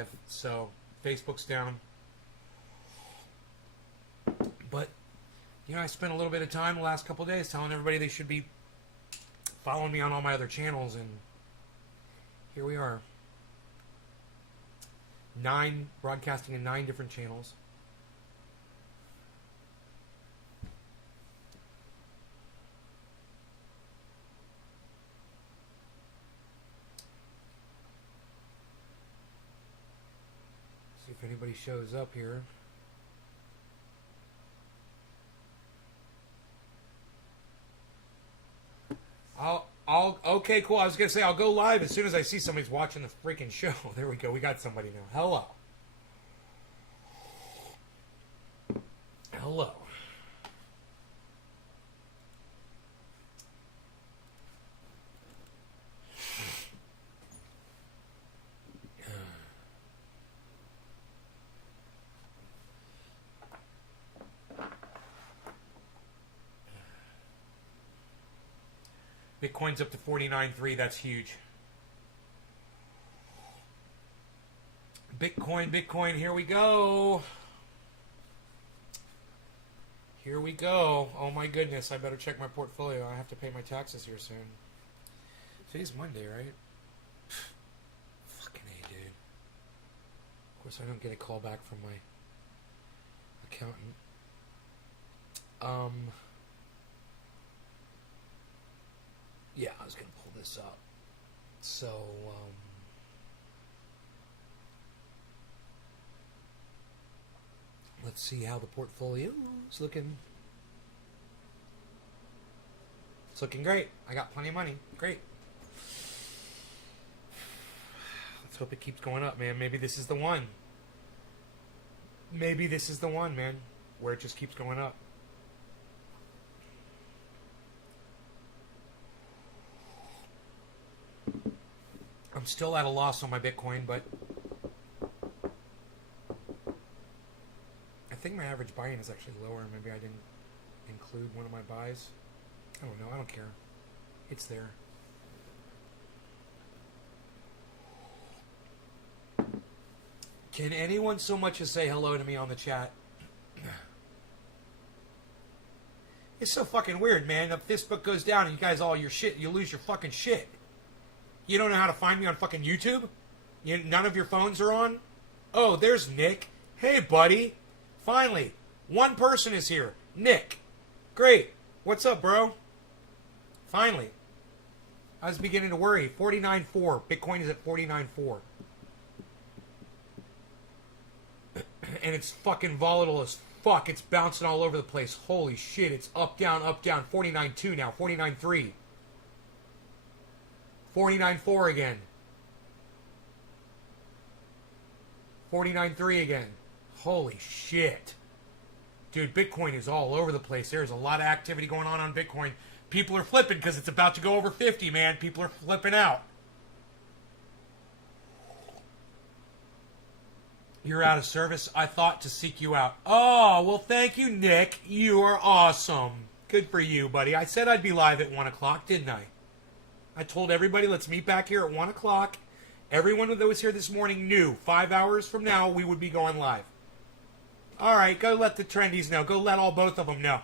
live, so Facebook's down. But, you know, I spent a little bit of time the last couple of days telling everybody they should be following me on all my other channels, and here we are. Broadcasting in 9 different channels. See if anybody shows up here. Okay, cool. I was going to say, I'll go live as soon as I see somebody's watching the freaking show. There we go. We got somebody now. Hello. Hello. Bitcoin's up to 49.3. That's huge. Bitcoin, here we go. Here we go. Oh my goodness, I better check my portfolio. I have to pay my taxes here soon. Today's Monday, right? Fucking A, dude. Of course, I don't get a call back from my accountant. Yeah, I was going to pull this up. So, let's see how the portfolio is looking. It's looking great. I got plenty of money. Great. Let's hope it keeps going up, man. Maybe this is the one. Maybe this is the one, man, where it just keeps going up. I'm still at a loss on my Bitcoin, but I think my average buy-in is actually lower. Maybe I didn't include one of my buys. I don't know. I don't care. It's there. Can anyone so much as say hello to me on the chat? It's so fucking weird, man. If Facebook goes down and you guys all your shit, you lose your fucking shit. You don't know how to find me on fucking YouTube? None of your phones are on? Oh, there's Nick. Hey, buddy. Finally, one person is here. Nick. Great. What's up, bro? Finally. I was beginning to worry. 49.4. Bitcoin is at 49.4. And it's fucking volatile as fuck. It's bouncing all over the place. Holy shit. It's up, down, up, down. 49.2 now. 49.3. 49.4 again. 49.3 again. Holy shit. Dude, Bitcoin is all over the place. There's a lot of activity going on Bitcoin. People are flipping because it's about to go over 50, man. People are flipping out. You're out of service. I thought to seek you out. Oh, well, thank you, Nick. You are awesome. Good for you, buddy. I said I'd be live at 1 o'clock, didn't I? I told everybody, let's meet back here at 1 o'clock. Everyone that was here this morning knew 5 hours from now we would be going live. All right, go let the trendies know. Go let both of them know.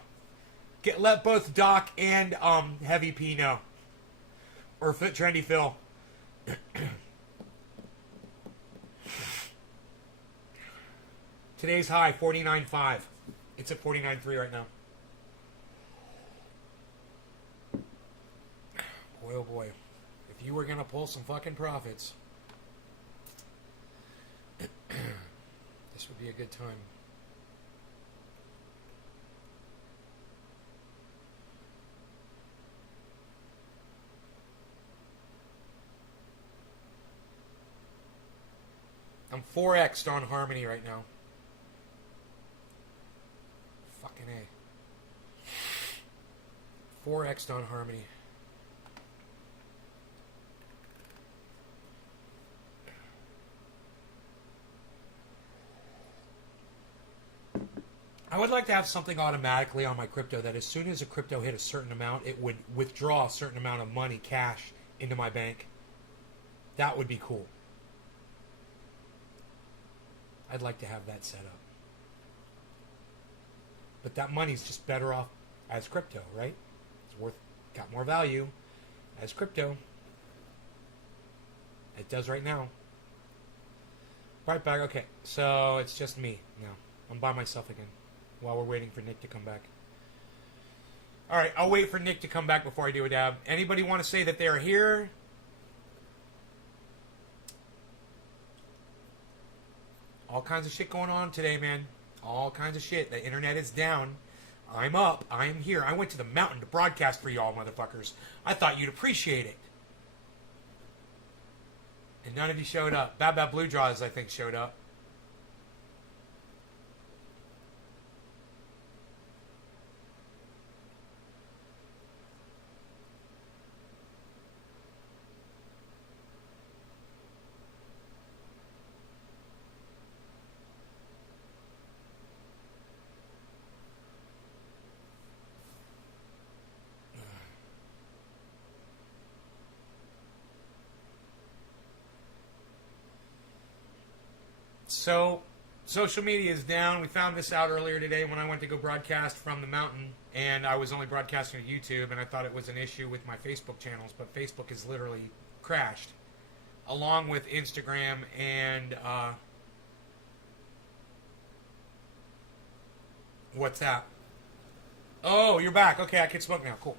Let both Doc and Heavy P know. Or Trendy Phil. Today's high, 49.5. It's at 49.3 right now. Boy, oh boy. If you were going to pull some fucking profits, this would be a good time. I'm 4x'd on Harmony right now. Fucking A. 4x'd on Harmony. I would like to have something automatically on my crypto that as soon as a crypto hit a certain amount, it would withdraw a certain amount of money, cash, into my bank. That would be cool. I'd like to have that set up. But that money's just better off as crypto, right? It's got more value as crypto. It does right now. Right back. Okay, so it's just me now. I'm by myself again while we're waiting for Nick to come back. All right, I'll wait for Nick to come back before I do a dab. Anybody want to say that they are here? All kinds of shit going on today, man. All kinds of shit. The internet is down. I'm up. I am here. I went to the mountain to broadcast for y'all, motherfuckers. I thought you'd appreciate it. And none of you showed up. Bad Bad Blue Draws, I think, showed up. So, social media is down. We found this out earlier today when I went to go broadcast from the mountain, and I was only broadcasting to YouTube, and I thought it was an issue with my Facebook channels, but Facebook is literally crashed, along with Instagram and what's that? Oh, you're back. Okay, I can smoke now. Cool.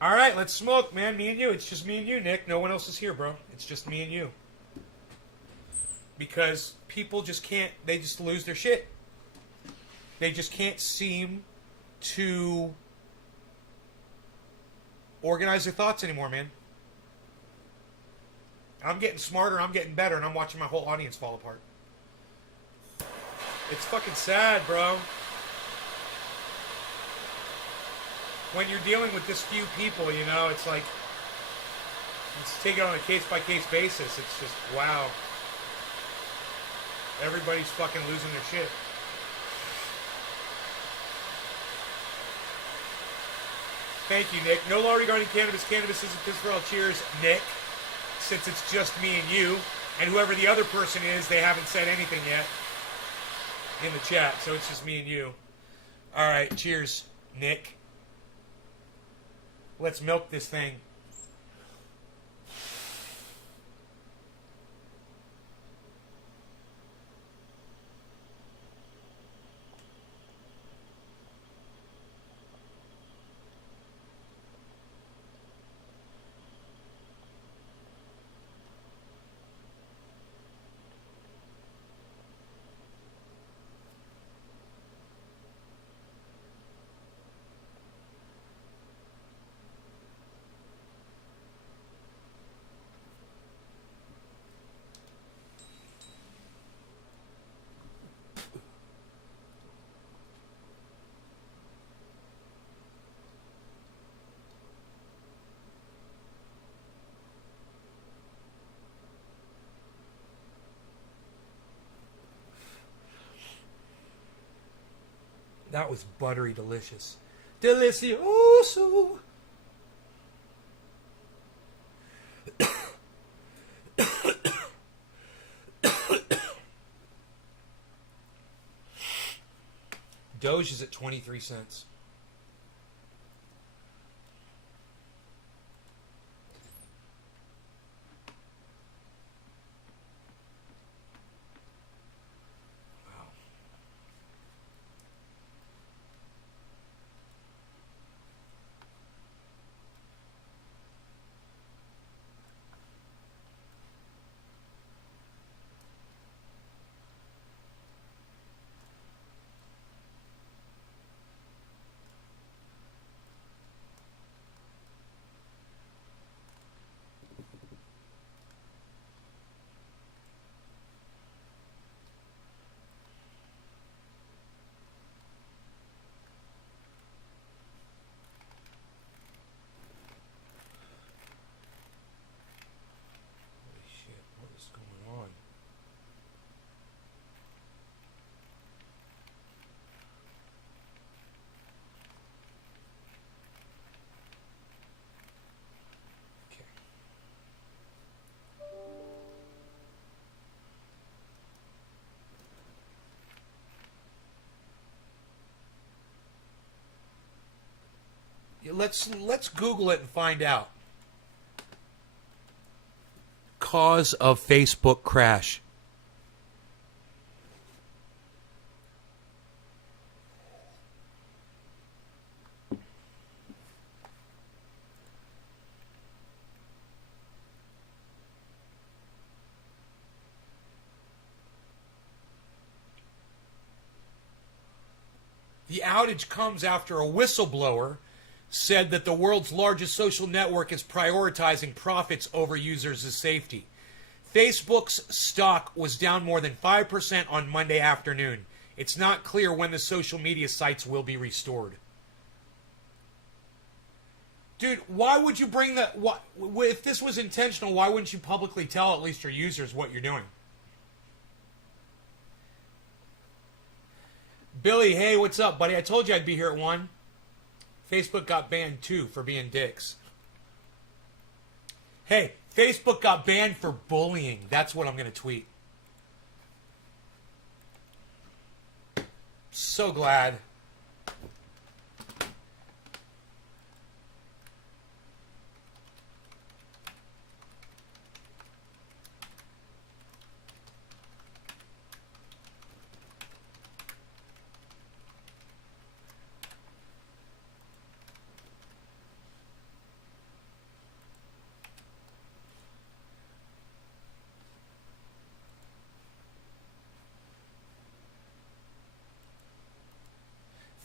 All right, let's smoke, man. Me and you. It's just me and you, Nick. No one else is here, bro. It's just me and you. Because people just can't, they just lose their shit. They just can't seem to organize their thoughts anymore, man. I'm getting smarter, I'm getting better, and I'm watching my whole audience fall apart. It's fucking sad, bro. When you're dealing with this few people, you know, it's like, let's take it on a case-by-case basis. It's just, wow. Everybody's fucking losing their shit. Thank you, Nick. No law regarding cannabis. Cannabis isn't good for all. Cheers, Nick. Since it's just me and you, and whoever the other person is, they haven't said anything yet in the chat, so it's just me and you. All right, cheers, Nick. Let's milk this thing. That was buttery delicious. Delicioso. Doge is at 23 cents. let's Google it and find out. Cause of Facebook crash. The outage comes after a whistleblower said that the world's largest social network is prioritizing profits over users' safety. Facebook's stock was down more than 5% on Monday afternoon. It's not clear when the social media sites will be restored. Dude, why would you bring that? If this was intentional, why wouldn't you publicly tell at least your users what you're doing? Billy, hey, what's up, buddy? I told you I'd be here at 1. Facebook got banned, too, for being dicks. Hey, Facebook got banned for bullying. That's what I'm going to tweet. So glad.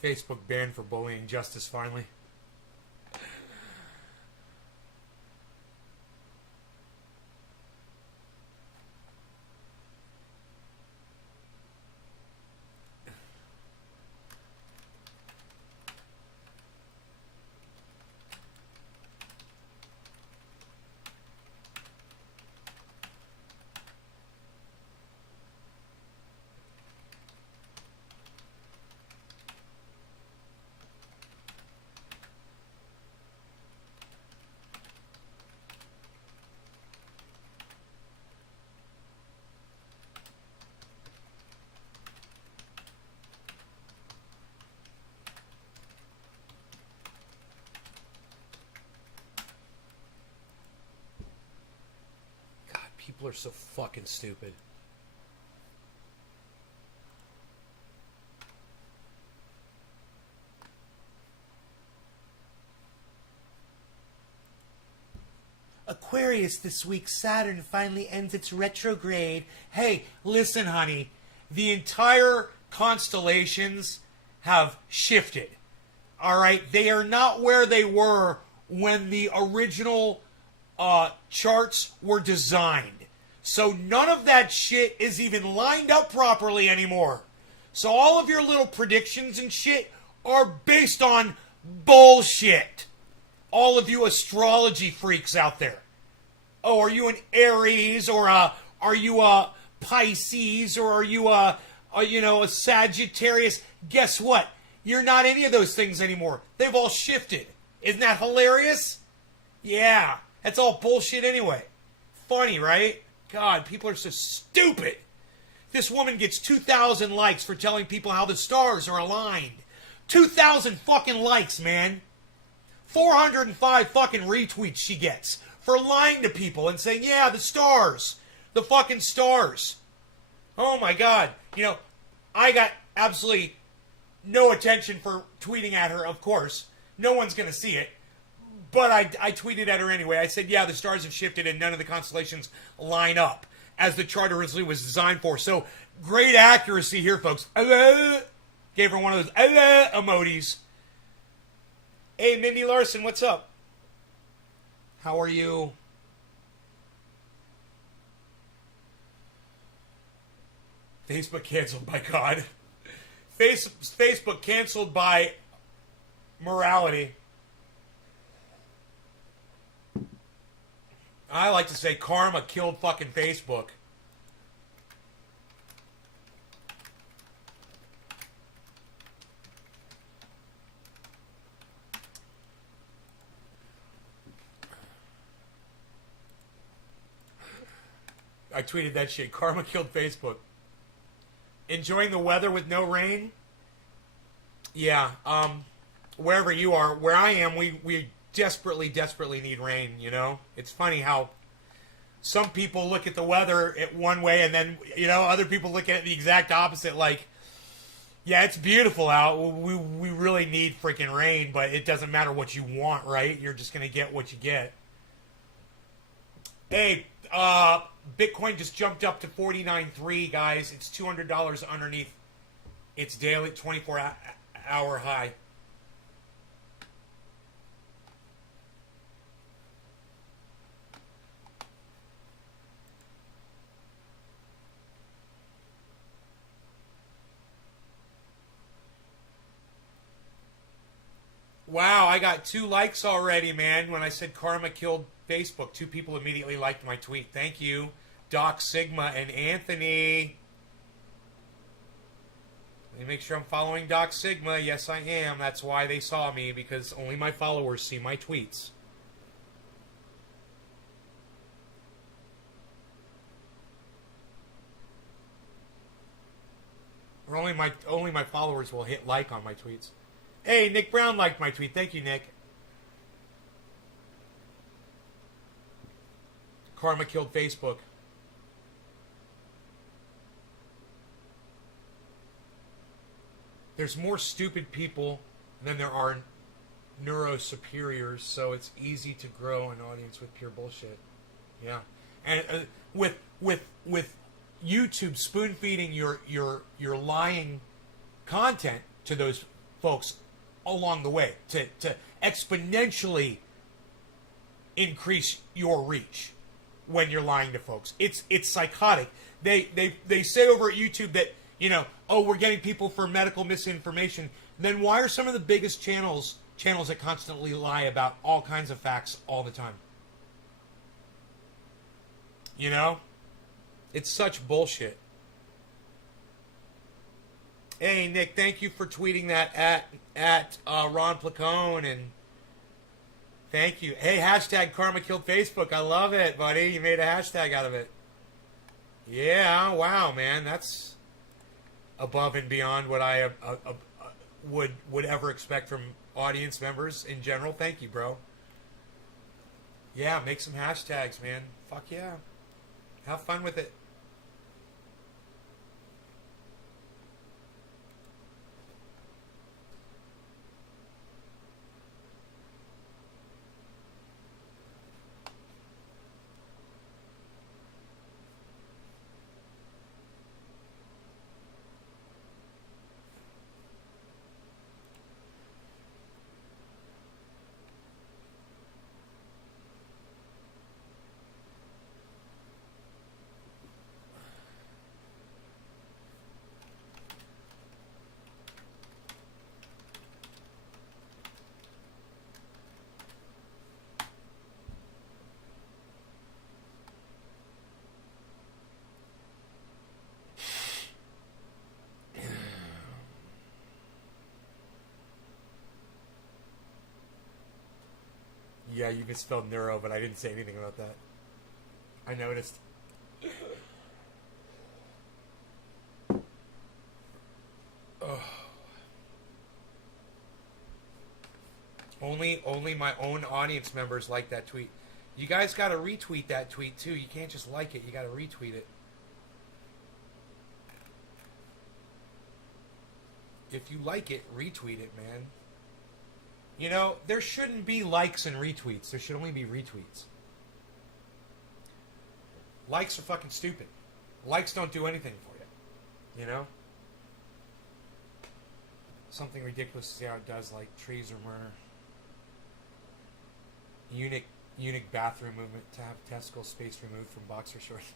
Facebook banned for bullying justice finally. People are so fucking stupid. Aquarius this week, Saturn finally ends its retrograde. Hey, listen, honey. The entire constellations have shifted. Alright? They are not where they were when the original charts were designed. So none of that shit is even lined up properly anymore. So all of your little predictions and shit are based on bullshit. All of you astrology freaks out there. Oh, are you an Aries, or are you a Pisces, or are you a Sagittarius? Guess what? You're not any of those things anymore. They've all shifted. Isn't that hilarious? Yeah, that's all bullshit anyway. Funny, right? God, people are so stupid. This woman gets 2,000 likes for telling people how the stars are aligned. 2,000 fucking likes, man. 405 fucking retweets she gets for lying to people and saying, yeah, the stars. The fucking stars. Oh my God. I got absolutely no attention for tweeting at her, of course. No one's going to see it. But I tweeted at her anyway. I said, yeah, the stars have shifted and none of the constellations line up as the chart originally was designed for. So, great accuracy here, folks. Gave her one of those emojis. Hey, Mindy Larson, what's up? How are you? Facebook canceled by God. Facebook canceled by morality. I like to say karma killed fucking Facebook. I tweeted that shit. Karma killed Facebook. Enjoying the weather with no rain? Yeah, wherever you are, where I am, we desperately need rain, you know? It's funny how some people look at the weather at one way and then, you know, other people look at it the exact opposite, like, yeah, it's beautiful out. We really need freaking rain, but it doesn't matter what you want, right? You're just going to get what you get. Hey, Bitcoin just jumped up to 49.3, guys. It's $200 underneath its daily 24-hour high. Wow, I got 2 likes already, man. When I said karma killed Facebook, 2 people immediately liked my tweet. Thank you, Doc Sigma and Anthony. Let me make sure I'm following Doc Sigma. Yes, I am. That's why they saw me, because only my followers see my tweets. Or only my followers will hit like on my tweets. Hey, Nick Brown liked my tweet. Thank you, Nick. Karma killed Facebook. There's more stupid people than there are neuro superiors, so it's easy to grow an audience with pure bullshit. Yeah, and with YouTube spoon feeding your lying content to those folks along the way to exponentially increase your reach when you're lying to folks. It's psychotic. They say over at YouTube that, you know, oh, we're getting people for medical misinformation. Then why are some of the biggest channels that constantly lie about all kinds of facts all the time? You know? It's such bullshit. Hey, Nick, thank you for tweeting that at Ron Placone, and thank you. Hey, hashtag Karma Killed Facebook. I love it, buddy. You made a hashtag out of it. Yeah, wow, man. That's above and beyond what I would ever expect from audience members in general. Thank you, bro. Yeah, make some hashtags, man. Fuck yeah. Have fun with it. Yeah, you misspelled neuro, but I didn't say anything about that. I noticed. Ugh. Only my own audience members like that tweet. You guys got to retweet that tweet too. You can't just like it. You got to retweet it. If you like it, retweet it, man. You know, there shouldn't be likes and retweets. There should only be retweets. Likes are fucking stupid. Likes don't do anything for you. You know? Something ridiculous to see how it does, like trees or murder. Eunuch bathroom movement to have testicle space removed from boxer shorts.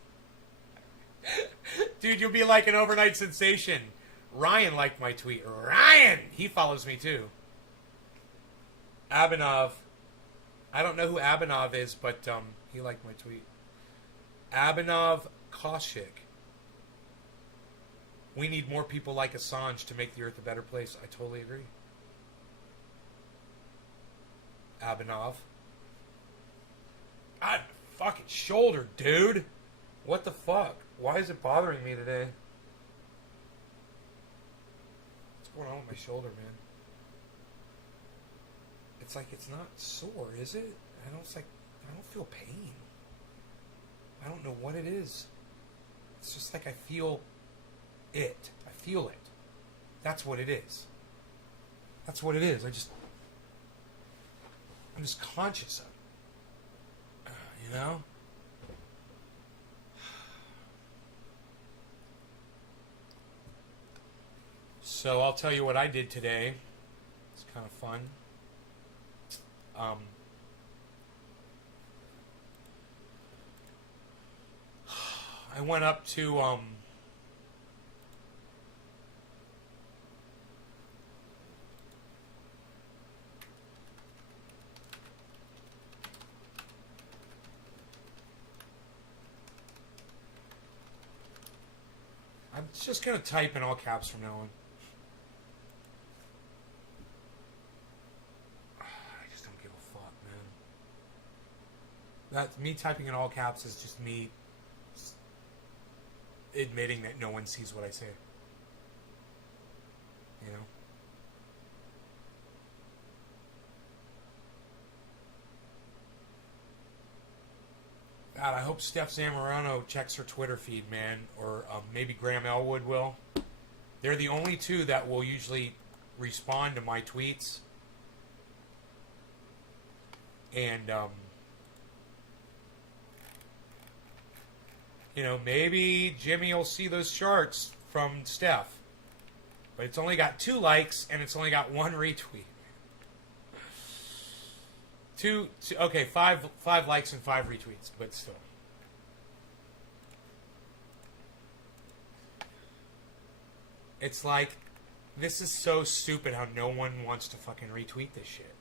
Dude, you'll be like an overnight sensation. Ryan liked my tweet. Ryan! He follows me too. Abanov. I don't know who Abanov is, but he liked my tweet. Abanov Koshik. We need more people like Assange to make the earth a better place. I totally agree. Abanov. God, fucking shoulder, dude. What the fuck? Why is it bothering me today? What's going on with my shoulder, man? It's like it's not sore, is it? I don't feel pain. I don't know what it is. It's just like I feel it. I feel it. That's what it is. That's what it is. I'm just conscious of it. You know? So I'll tell you what I did today. It's kind of fun. I went up to I'm just gonna type in all caps from now on. I just don't give a fuck, man. That me typing in all caps is just me admitting that no one sees what I say. You know? God, I hope Steph Zamorano checks her Twitter feed, man. Or maybe Graham Elwood will. They're the only two that will usually respond to my tweets. And, you know, maybe Jimmy will see those charts from Steph. But it's only got 2 likes and it's only got 1 retweet. Okay, five likes and 5 retweets, but still. It's like, this is so stupid how no one wants to fucking retweet this shit.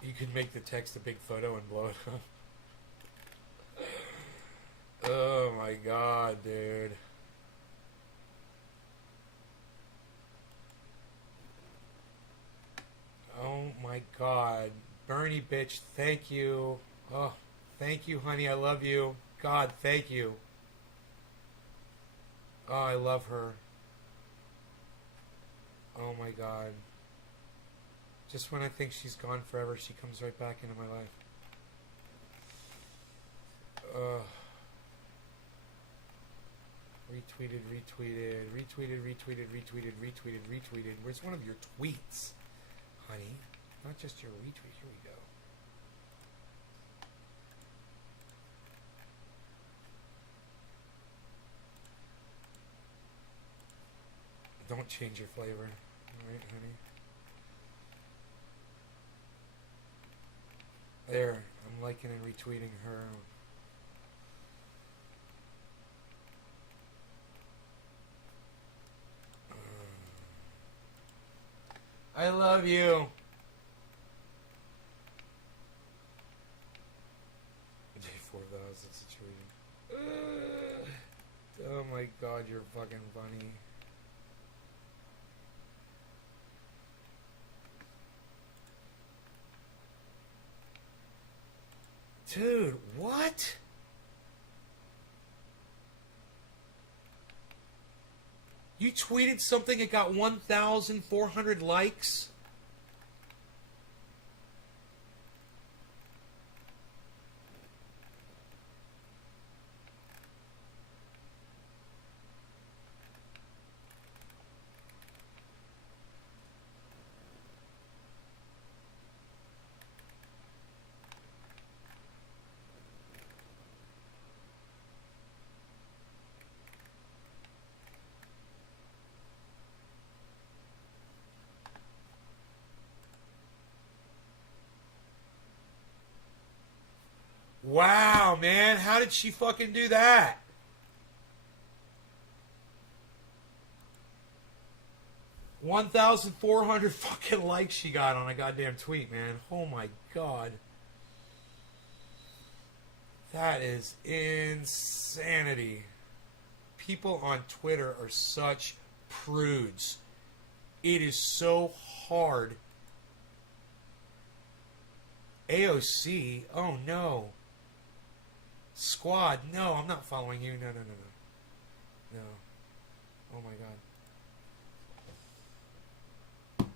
You could make the text a big photo and blow it up. Oh my god, dude. Oh my god. Bernie, bitch, thank you. Oh, thank you, honey. I love you. God, thank you. Oh, I love her. Oh my god. Just when I think she's gone forever, she comes right back into my life. Retweeted, retweeted, retweeted, retweeted, retweeted, retweeted, retweeted. Where's one of your tweets, honey? Not just your retweet. Here we go. Don't change your flavor. Alright, honey. There, I'm liking and retweeting her. I love you. J4000 situation. Oh my god, you're fucking funny. Dude, what? You tweeted something that got 1,400 likes? How did she fucking do that? $1,400 fucking likes she got on a goddamn tweet, man. Oh my god. That is insanity. People on Twitter are such prudes. It is so hard. AOC? Oh no. Squad? No, I'm not following you. No. No. Oh my god.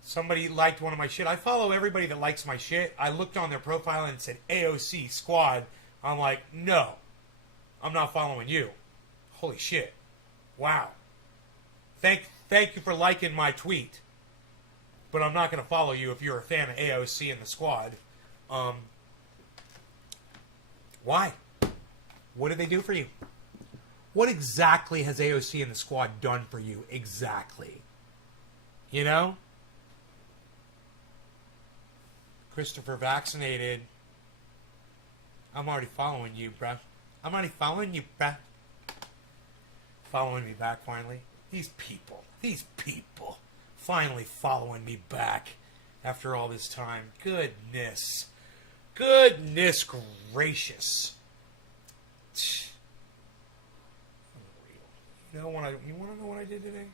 Somebody liked one of my shit. I follow everybody that likes my shit. I looked on their profile and it said AOC Squad. I'm like, no. I'm not following you. Holy shit. Wow. Thank you for liking my tweet. But I'm not going to follow you if you're a fan of AOC and the Squad. Why? What did they do for you? What exactly has AOC and the Squad done for you? Exactly. You know? Christopher Vaccinated. I'm already following you, bruh. I'm already following you, bruh. Following me back, finally. These people. Finally following me back after all this time. Goodness gracious. You know what you want to know what I did today?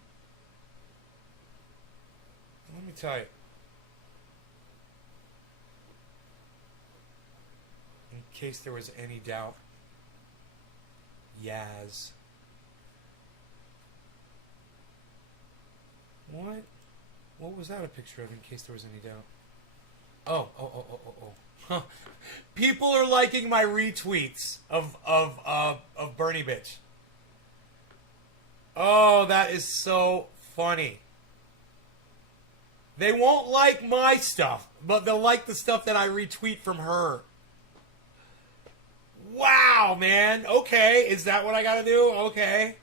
Let me tell you. In case there was any doubt. Yaz. What? What was that a picture of, in case there was any doubt? Oh. Huh. People are liking my retweets of Bernie bitch. Oh, that is so funny. They won't like my stuff, but they'll like the stuff that I retweet from her. Wow, man. Okay, is that what I gotta do? Okay.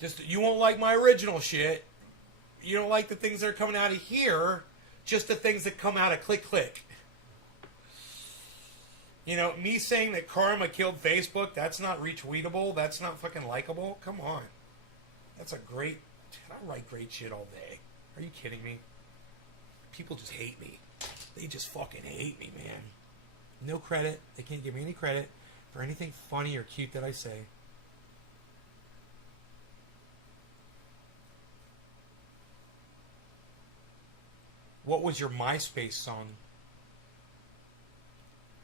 Just, you won't like my original shit. You don't like the things that are coming out of here. Just the things that come out of click. You know, me saying that Karma killed Facebook, that's not retweetable. That's not fucking likable. Come on. That's a great... I write great shit all day. Are you kidding me? People just hate me. They just fucking hate me, man. No credit. They can't give me any credit for anything funny or cute that I say. What was your MySpace song?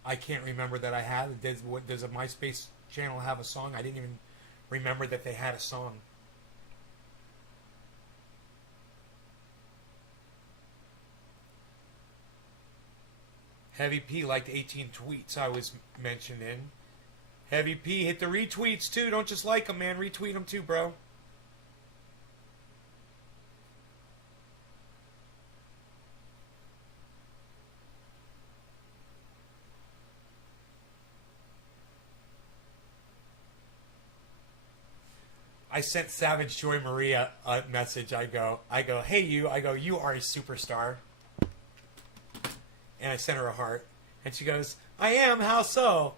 I can't remember that I had. Does a MySpace channel have a song? I didn't even remember that they had a song. Heavy P liked 18 tweets I was mentioned in. Heavy P, hit the retweets too. Don't just like them, man. Retweet them too, bro. I sent Savage Joy Maria a message. I go, hey you. I go, you are a superstar. And I sent her a heart. And she goes, I am, how so?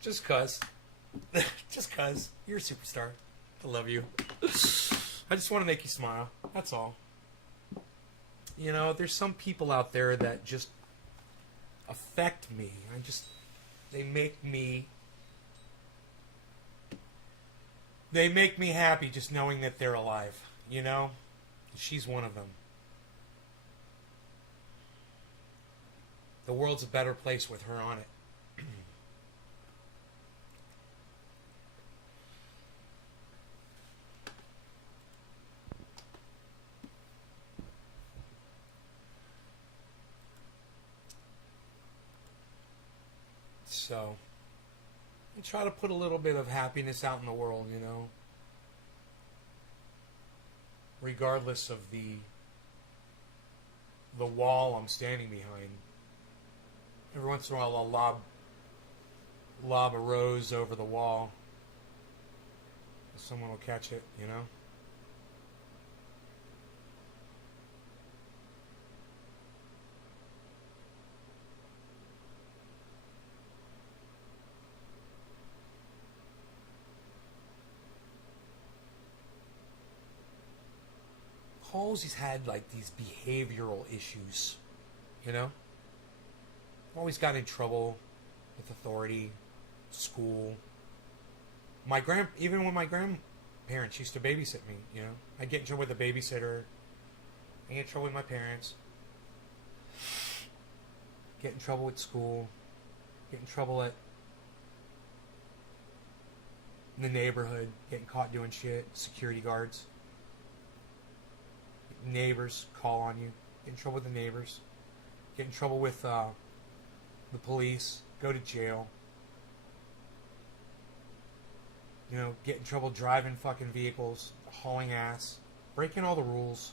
Just cuz. Just cuz. You're a superstar. I love you. I just want to make you smile. That's all. You know, there's some people out there that just affect me. They make me happy just knowing that they're alive, you know? She's one of them. The world's a better place with her on it. So, I try to put a little bit of happiness out in the world, you know? Regardless of the wall I'm standing behind. Every once in a while I'll lob a rose over the wall. Someone will catch it, you know? always had like these behavioral issues, you know. Always got in trouble with authority, school. Even when my grandparents used to babysit me, you know, I'd get in trouble with a babysitter. I get in trouble with my parents. Get in trouble with school. Get in trouble in the neighborhood. Getting caught doing shit. Security guards. Neighbors call on you. Get in trouble with the neighbors. Get in trouble with the police. Go to jail. You know, get in trouble driving fucking vehicles, hauling ass, breaking all the rules,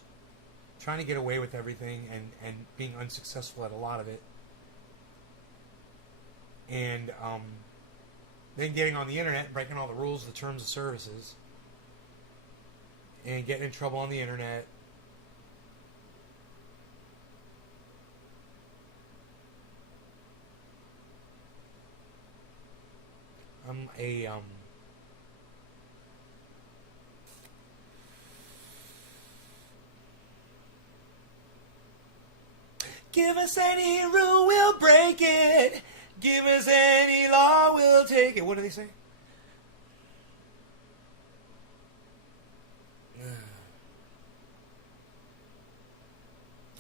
trying to get away with everything and being unsuccessful at a lot of it. And then getting on the internet and breaking all the rules, the terms of services, and getting in trouble on the internet. I'm a give us any rule, we'll break it. Give us any law, we'll take it. What do they say?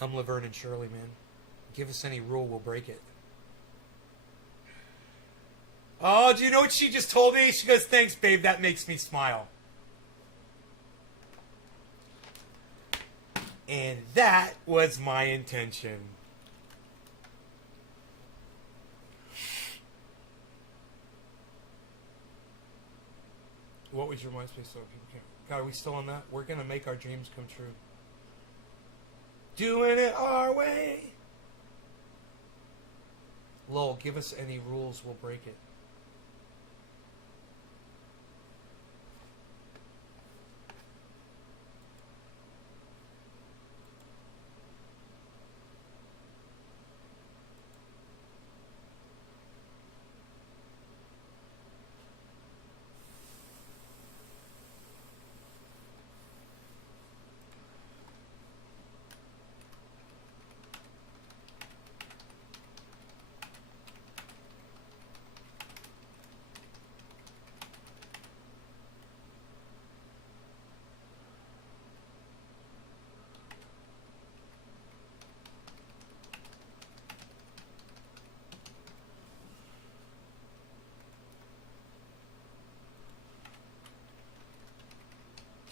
I'm Laverne and Shirley, man. Give us any rule, we'll break it. Oh, do you know what she just told me? She goes, thanks, babe, that makes me smile. And that was my intention. What was your MySpace so people can't? God, are we still on that? We're gonna make our dreams come true. Doing it our way. Lol, give us any rules, we'll break it.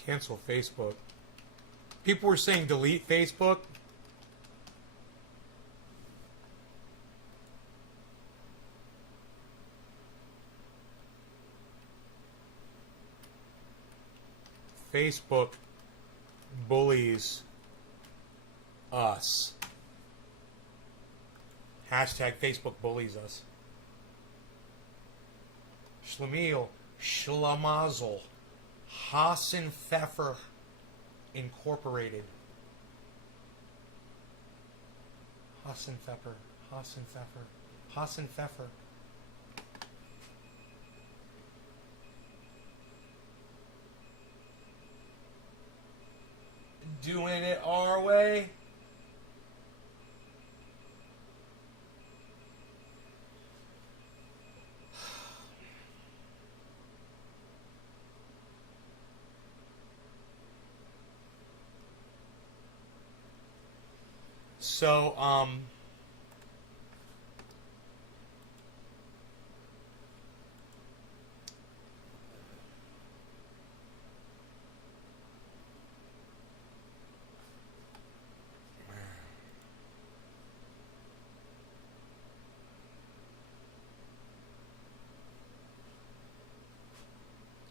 Cancel Facebook. People were saying delete Facebook. Facebook bullies us. Hashtag Facebook bullies us. Schlemiel, Schlamazel, Hassan Pfeffer Incorporated. Hassan Pfeffer, Hassan Pfeffer, Hassan Pfeffer. Doing it our way. So,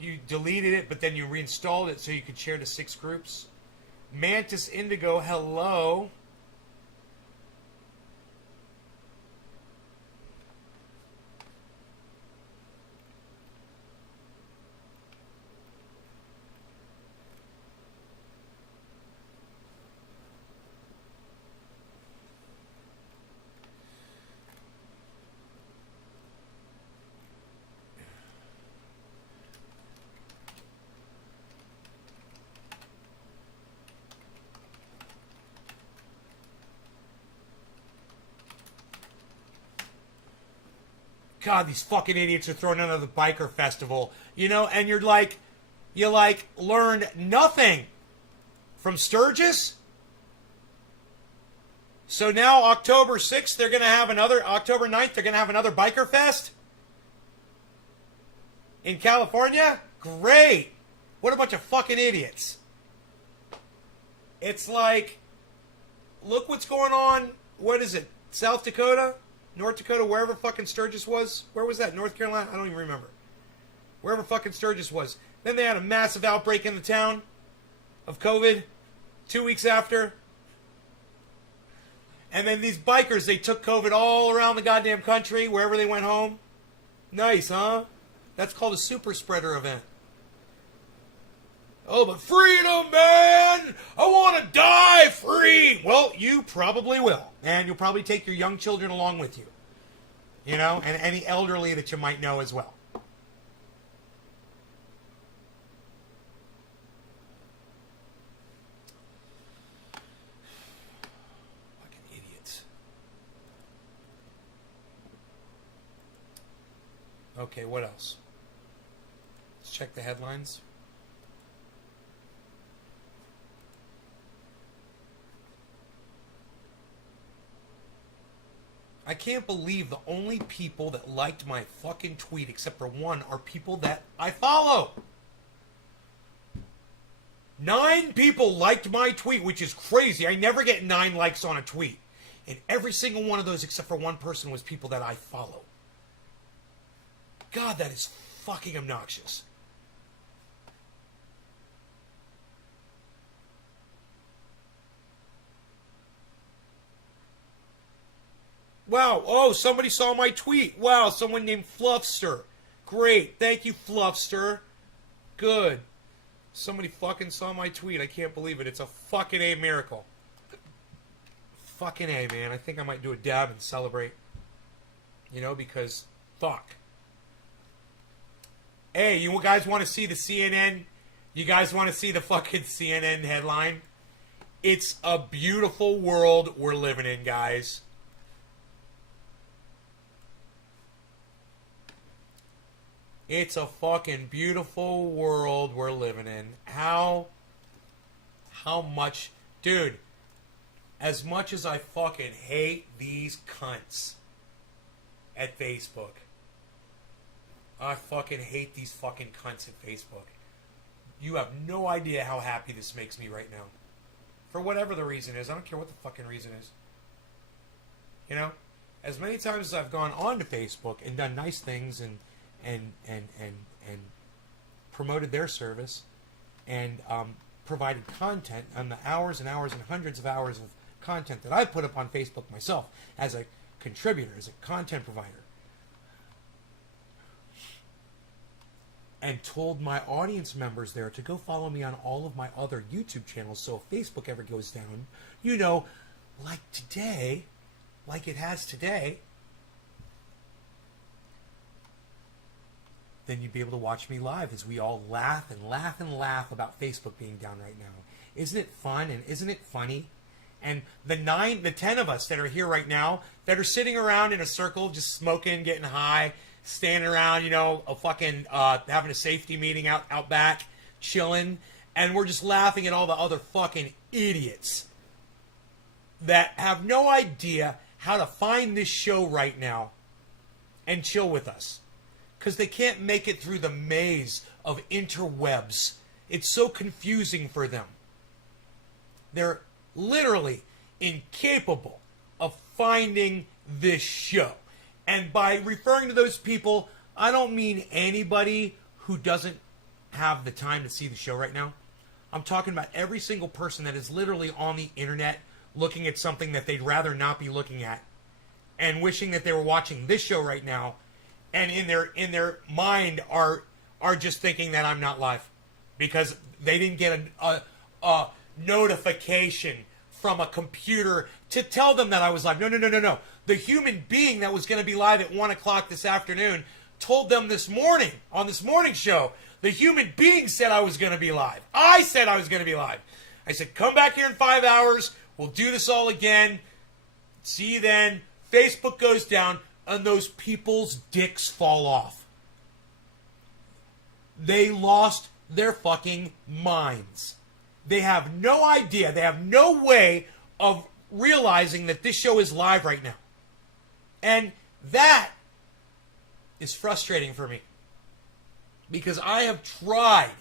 you deleted it, but then you reinstalled it so you could share to 6 groups. Mantis Indigo, hello. God, these fucking idiots are throwing another biker festival. You know, and you're like, you like learned nothing from Sturgis. So now October 6th, they're going to have another, October 9th, they're going to have another biker fest in California? Great. What a bunch of fucking idiots. It's like, look what's going on. What is it? South Dakota? North Dakota? Wherever fucking Sturgis was? Where was that? North Carolina? I don't even remember. Wherever fucking Sturgis was. Then they had a massive outbreak in the town of COVID 2 weeks after. And then these bikers, they took COVID all around the goddamn country, wherever they went home. Nice, huh? That's called a super spreader event. Oh, but freedom, man! I want to die free! Well, you probably will. And you'll probably take your young children along with you. You know, and any elderly that you might know as well. Fucking idiots. Okay, what else? Let's check the headlines. I can't believe the only people that liked my fucking tweet, except for one, are people that I follow. 9 people liked my tweet, which is crazy. I never get 9 likes on a tweet. And every single one of those, except for one person, was people that I follow. God, that is fucking obnoxious. Wow, oh, somebody saw my tweet. Wow, someone named Fluffster. Great, thank you, Fluffster. Good. Somebody fucking saw my tweet. I can't believe it. It's a fucking A miracle. Fucking A, man. I think I might do a dab and celebrate. You know, because, fuck. Hey, you guys want to see the CNN? You guys want to see the fucking CNN headline? It's a beautiful world we're living in, guys. It's a fucking beautiful world we're living in. How much... Dude, as much as I fucking hate these cunts at Facebook, I fucking hate these fucking cunts at Facebook. You have no idea how happy this makes me right now. For whatever the reason is. I don't care what the fucking reason is. You know? As many times as I've gone on to Facebook and done nice things and promoted their service and provided content on the hours and hours and hundreds of hours of content that I put up on Facebook myself as a contributor, as a content provider, and told my audience members there to go follow me on all of my other YouTube channels, so if Facebook ever goes down, you know, like today, like it has today, then you'd be able to watch me live as we all laugh and laugh and laugh about Facebook being down right now. Isn't it fun and isn't it funny? And the 10 of us that are here right now that are sitting around in a circle, just smoking, getting high, standing around, you know, a fucking having a safety meeting out back, chilling, and we're just laughing at all the other fucking idiots that have no idea how to find this show right now and chill with us. Because they can't make it through the maze of interwebs. It's so confusing for them. They're literally incapable of finding this show. And by referring to those people, I don't mean anybody who doesn't have the time to see the show right now. I'm talking about every single person that is literally on the internet looking at something that they'd rather not be looking at and wishing that they were watching this show right now, and in their mind are just thinking that I'm not live because they didn't get a notification from a computer to tell them that I was live. No. The human being that was going to be live at 1 o'clock this afternoon told them this morning on this morning show. The human being said I was going to be live. I said I was going to be live. I said, come back here in 5 hours. We'll do this all again. See you then. Facebook goes down. and those people's dicks fall off. They lost their fucking minds. They have no idea. They have no way of realizing that this show is live right now. And that is frustrating for me. Because I have tried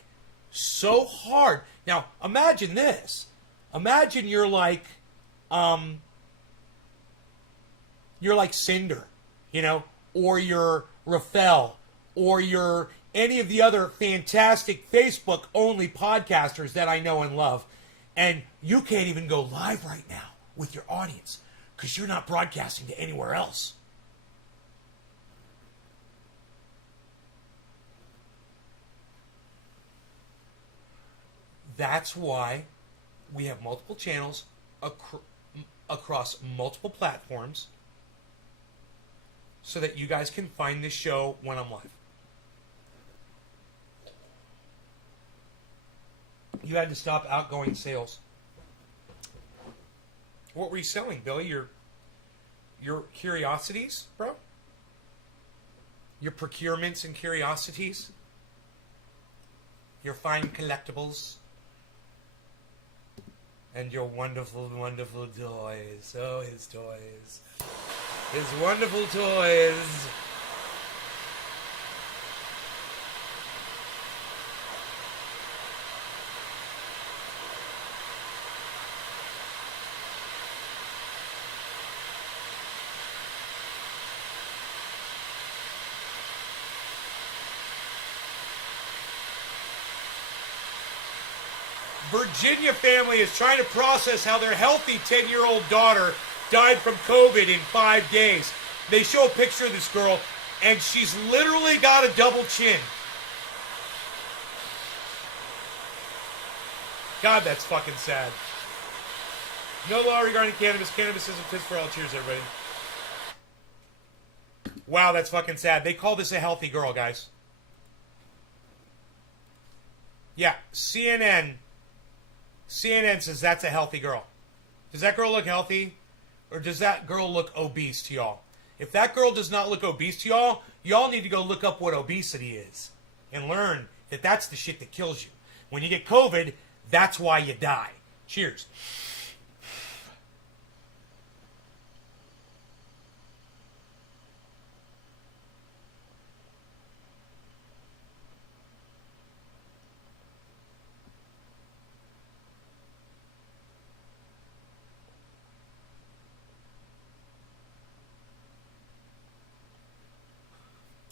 so hard. Now, imagine this. Imagine you're like Cinder, you know, or you're Rafael, or you're any of the other fantastic Facebook-only podcasters that I know and love, and you can't even go live right now with your audience because you're not broadcasting to anywhere else. That's why we have multiple channels across multiple platforms so that you guys can find this show when I'm live. You had to stop outgoing sales. What were you selling, Billy? Your curiosities, bro? Your procurements and curiosities? Your fine collectibles? And your wonderful, wonderful toys. Oh, his toys. His wonderful toys. Virginia family is trying to process how their healthy 10-year-old daughter died from COVID in 5 days. They show a picture of this girl, and she's literally got a double chin. God, that's fucking sad. No law regarding cannabis. Cannabis isn't fit for all. Cheers, everybody. Wow, that's fucking sad. They call this a healthy girl, guys. Yeah, CNN says that's a healthy girl. Does that girl look healthy? Or does that girl look obese to y'all? If that girl does not look obese to y'all, y'all need to go look up what obesity is. And learn that that's the shit that kills you. When you get COVID, that's why you die. Cheers.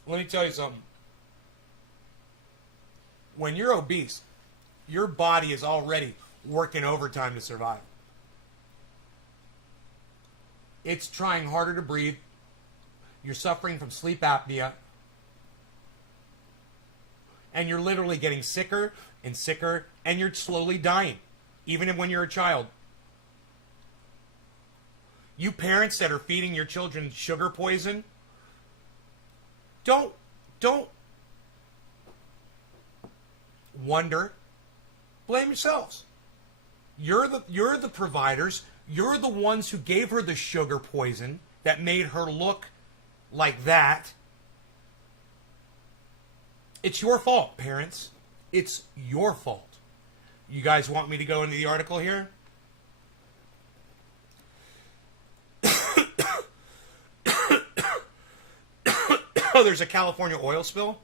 Let me tell you something. When you're obese, your body is already working overtime to survive. It's trying harder to breathe. You're suffering from sleep apnea. And you're literally getting sicker and sicker, and you're slowly dying, even when you're a child. You parents that are feeding your children sugar poison, don't wonder. Blame yourselves. You're the providers. You're the ones who gave her the sugar poison that made her look like that. It's your fault, parents. It's your fault. You guys want me to go into the article here? There's a California oil spill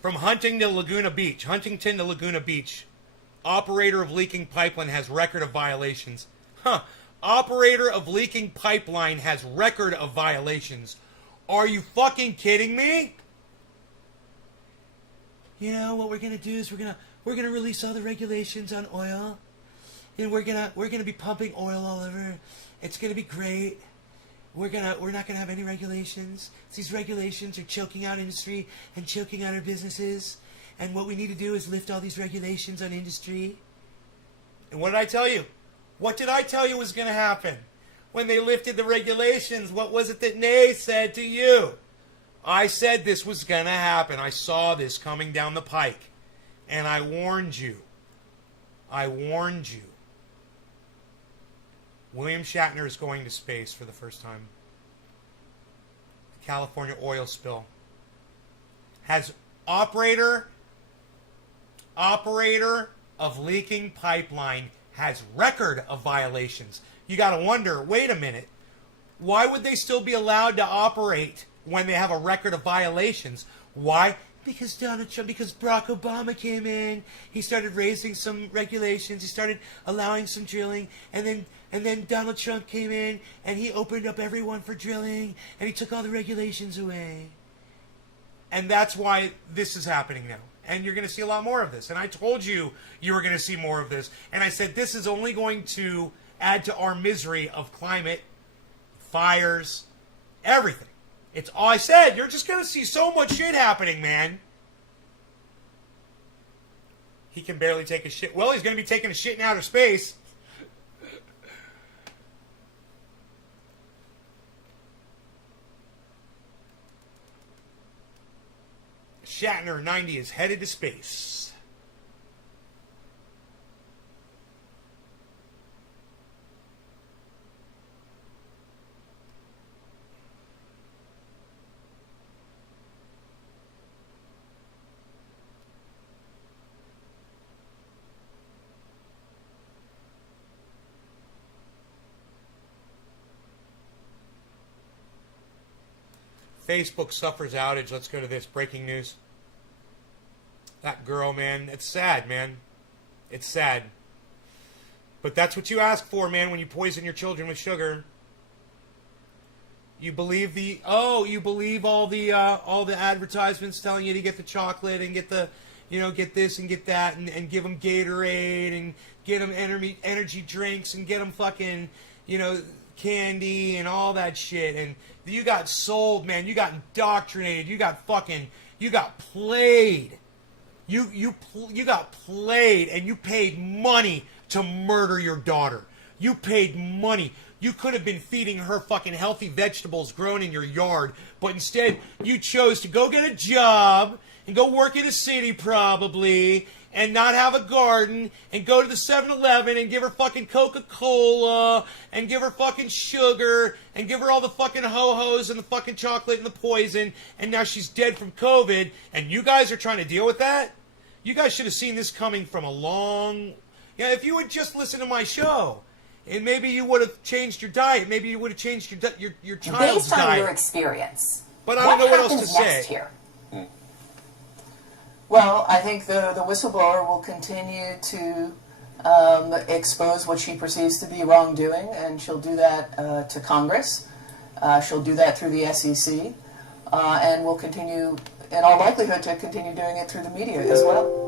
from Huntington to Laguna Beach. Operator of leaking pipeline has record of violations. Operator of leaking pipeline has record of violations. Are you fucking kidding me? You know what we're gonna do is we're gonna release all the regulations on oil, and we're gonna be pumping oil all over. It's gonna be great. We're not gonna have any regulations. These regulations are choking out industry and choking out our businesses. And what we need to do is lift all these regulations on industry. And what did I tell you? What did I tell you was gonna happen? When they lifted the regulations, what was it that Nay said to you? I said this was gonna happen. I saw this coming down the pike. And I warned you. William Shatner is going to space for the first time. California oil spill. Has operator of leaking pipeline has record of violations. You got to wonder, wait a minute, why would they still be allowed to operate when they have a record of violations? Why? Because Donald Trump, because Barack Obama came in, he started raising some regulations, he started allowing some drilling, and then Donald Trump came in and he opened up everyone for drilling and he took all the regulations away. And that's why this is happening now. And you're going to see a lot more of this. And I told you were going to see more of this. And I said this is only going to add to our misery of climate, fires, everything. It's all I said. You're just going to see so much shit happening, man. He can barely take a shit. Well, he's going to be taking a shit in outer space. Shatner, 90, is headed to space. Facebook suffers outage. Let's go to this. Breaking news. That girl, man. It's sad, man. It's sad. But that's what you ask for, man, when you poison your children with sugar. You believe you believe all the advertisements telling you to get the chocolate and get the, get this and get that and give them Gatorade and get them energy drinks and get them fucking, candy and all that shit. And you got sold, man. You got indoctrinated. You got played. You got played, and you paid money to murder your daughter. You paid money. You could have been feeding her fucking healthy vegetables grown in your yard, but instead you chose to go get a job and go work in a city probably and not have a garden and go to the 7-Eleven and give her fucking Coca-Cola and give her fucking sugar and give her all the fucking ho-hos and the fucking chocolate and the poison, and now she's dead from COVID, and you guys are trying to deal with that? You guys should have seen this coming from a long... Yeah, if you would just listen to my show, and maybe you would have changed your diet, maybe you would have changed your child's diet. Based on your experience, but I don't know what else to say. Here? Well, I think the whistleblower will continue to expose what she perceives to be wrongdoing, and she'll do that to Congress. She'll do that through the SEC, and will continue, in all likelihood, to continue doing it through the media as well.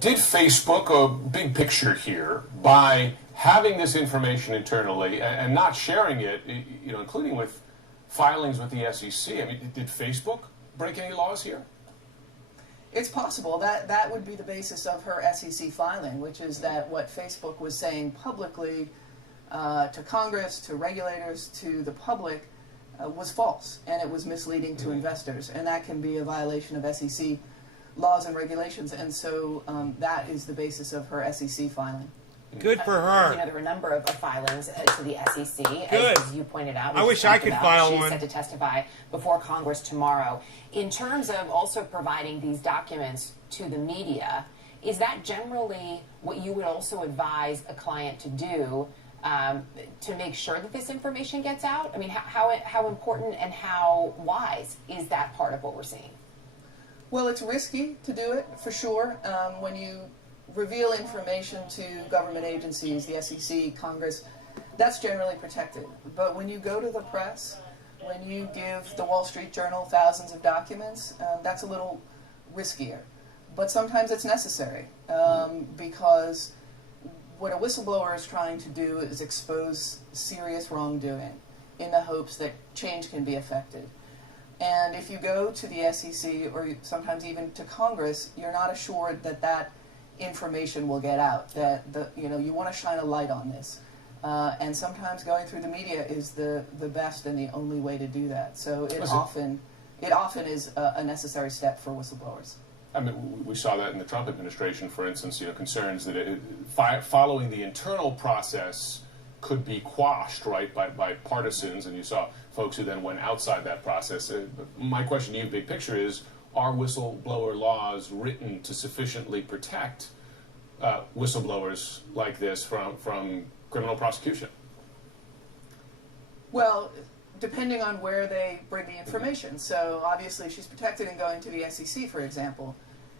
Did Facebook, a big picture here, by having this information internally and not sharing it, including with filings with the SEC, I mean, did Facebook break any laws here? It's possible. That would be the basis of her SEC filing, which is that what Facebook was saying publicly to Congress, to regulators, to the public, was false, and it was misleading to investors, and that can be a violation of SEC laws and regulations, and so that is the basis of her SEC filing. Good for her. There were a number of filings to the SEC, Good. as you pointed out. I wish I could file one. She's set to testify before Congress tomorrow. In terms of also providing these documents to the media, is that generally what you would also advise a client to do to make sure that this information gets out? I mean, how important and how wise is that part of what we're seeing? Well, it's risky to do it, for sure. When you reveal information to government agencies, the SEC, Congress, that's generally protected. But when you go to the press, when you give the Wall Street Journal thousands of documents, that's a little riskier. But sometimes it's necessary because what a whistleblower is trying to do is expose serious wrongdoing in the hopes that change can be effected. And if you go to the SEC or sometimes even to Congress, you're not assured that that information will get out, that you want to shine a light on this. And sometimes going through the media is the best and the only way to do that. So it often is a necessary step for whistleblowers. I mean, we saw that in the Trump administration, for instance, concerns that following the internal process could be quashed, right, by partisans, and you saw folks who then went outside that process. My question to you, big picture, is: are whistleblower laws written to sufficiently protect whistleblowers like this from criminal prosecution? Well, depending on where they bring the information. So obviously she's protected in going to the SEC, for example.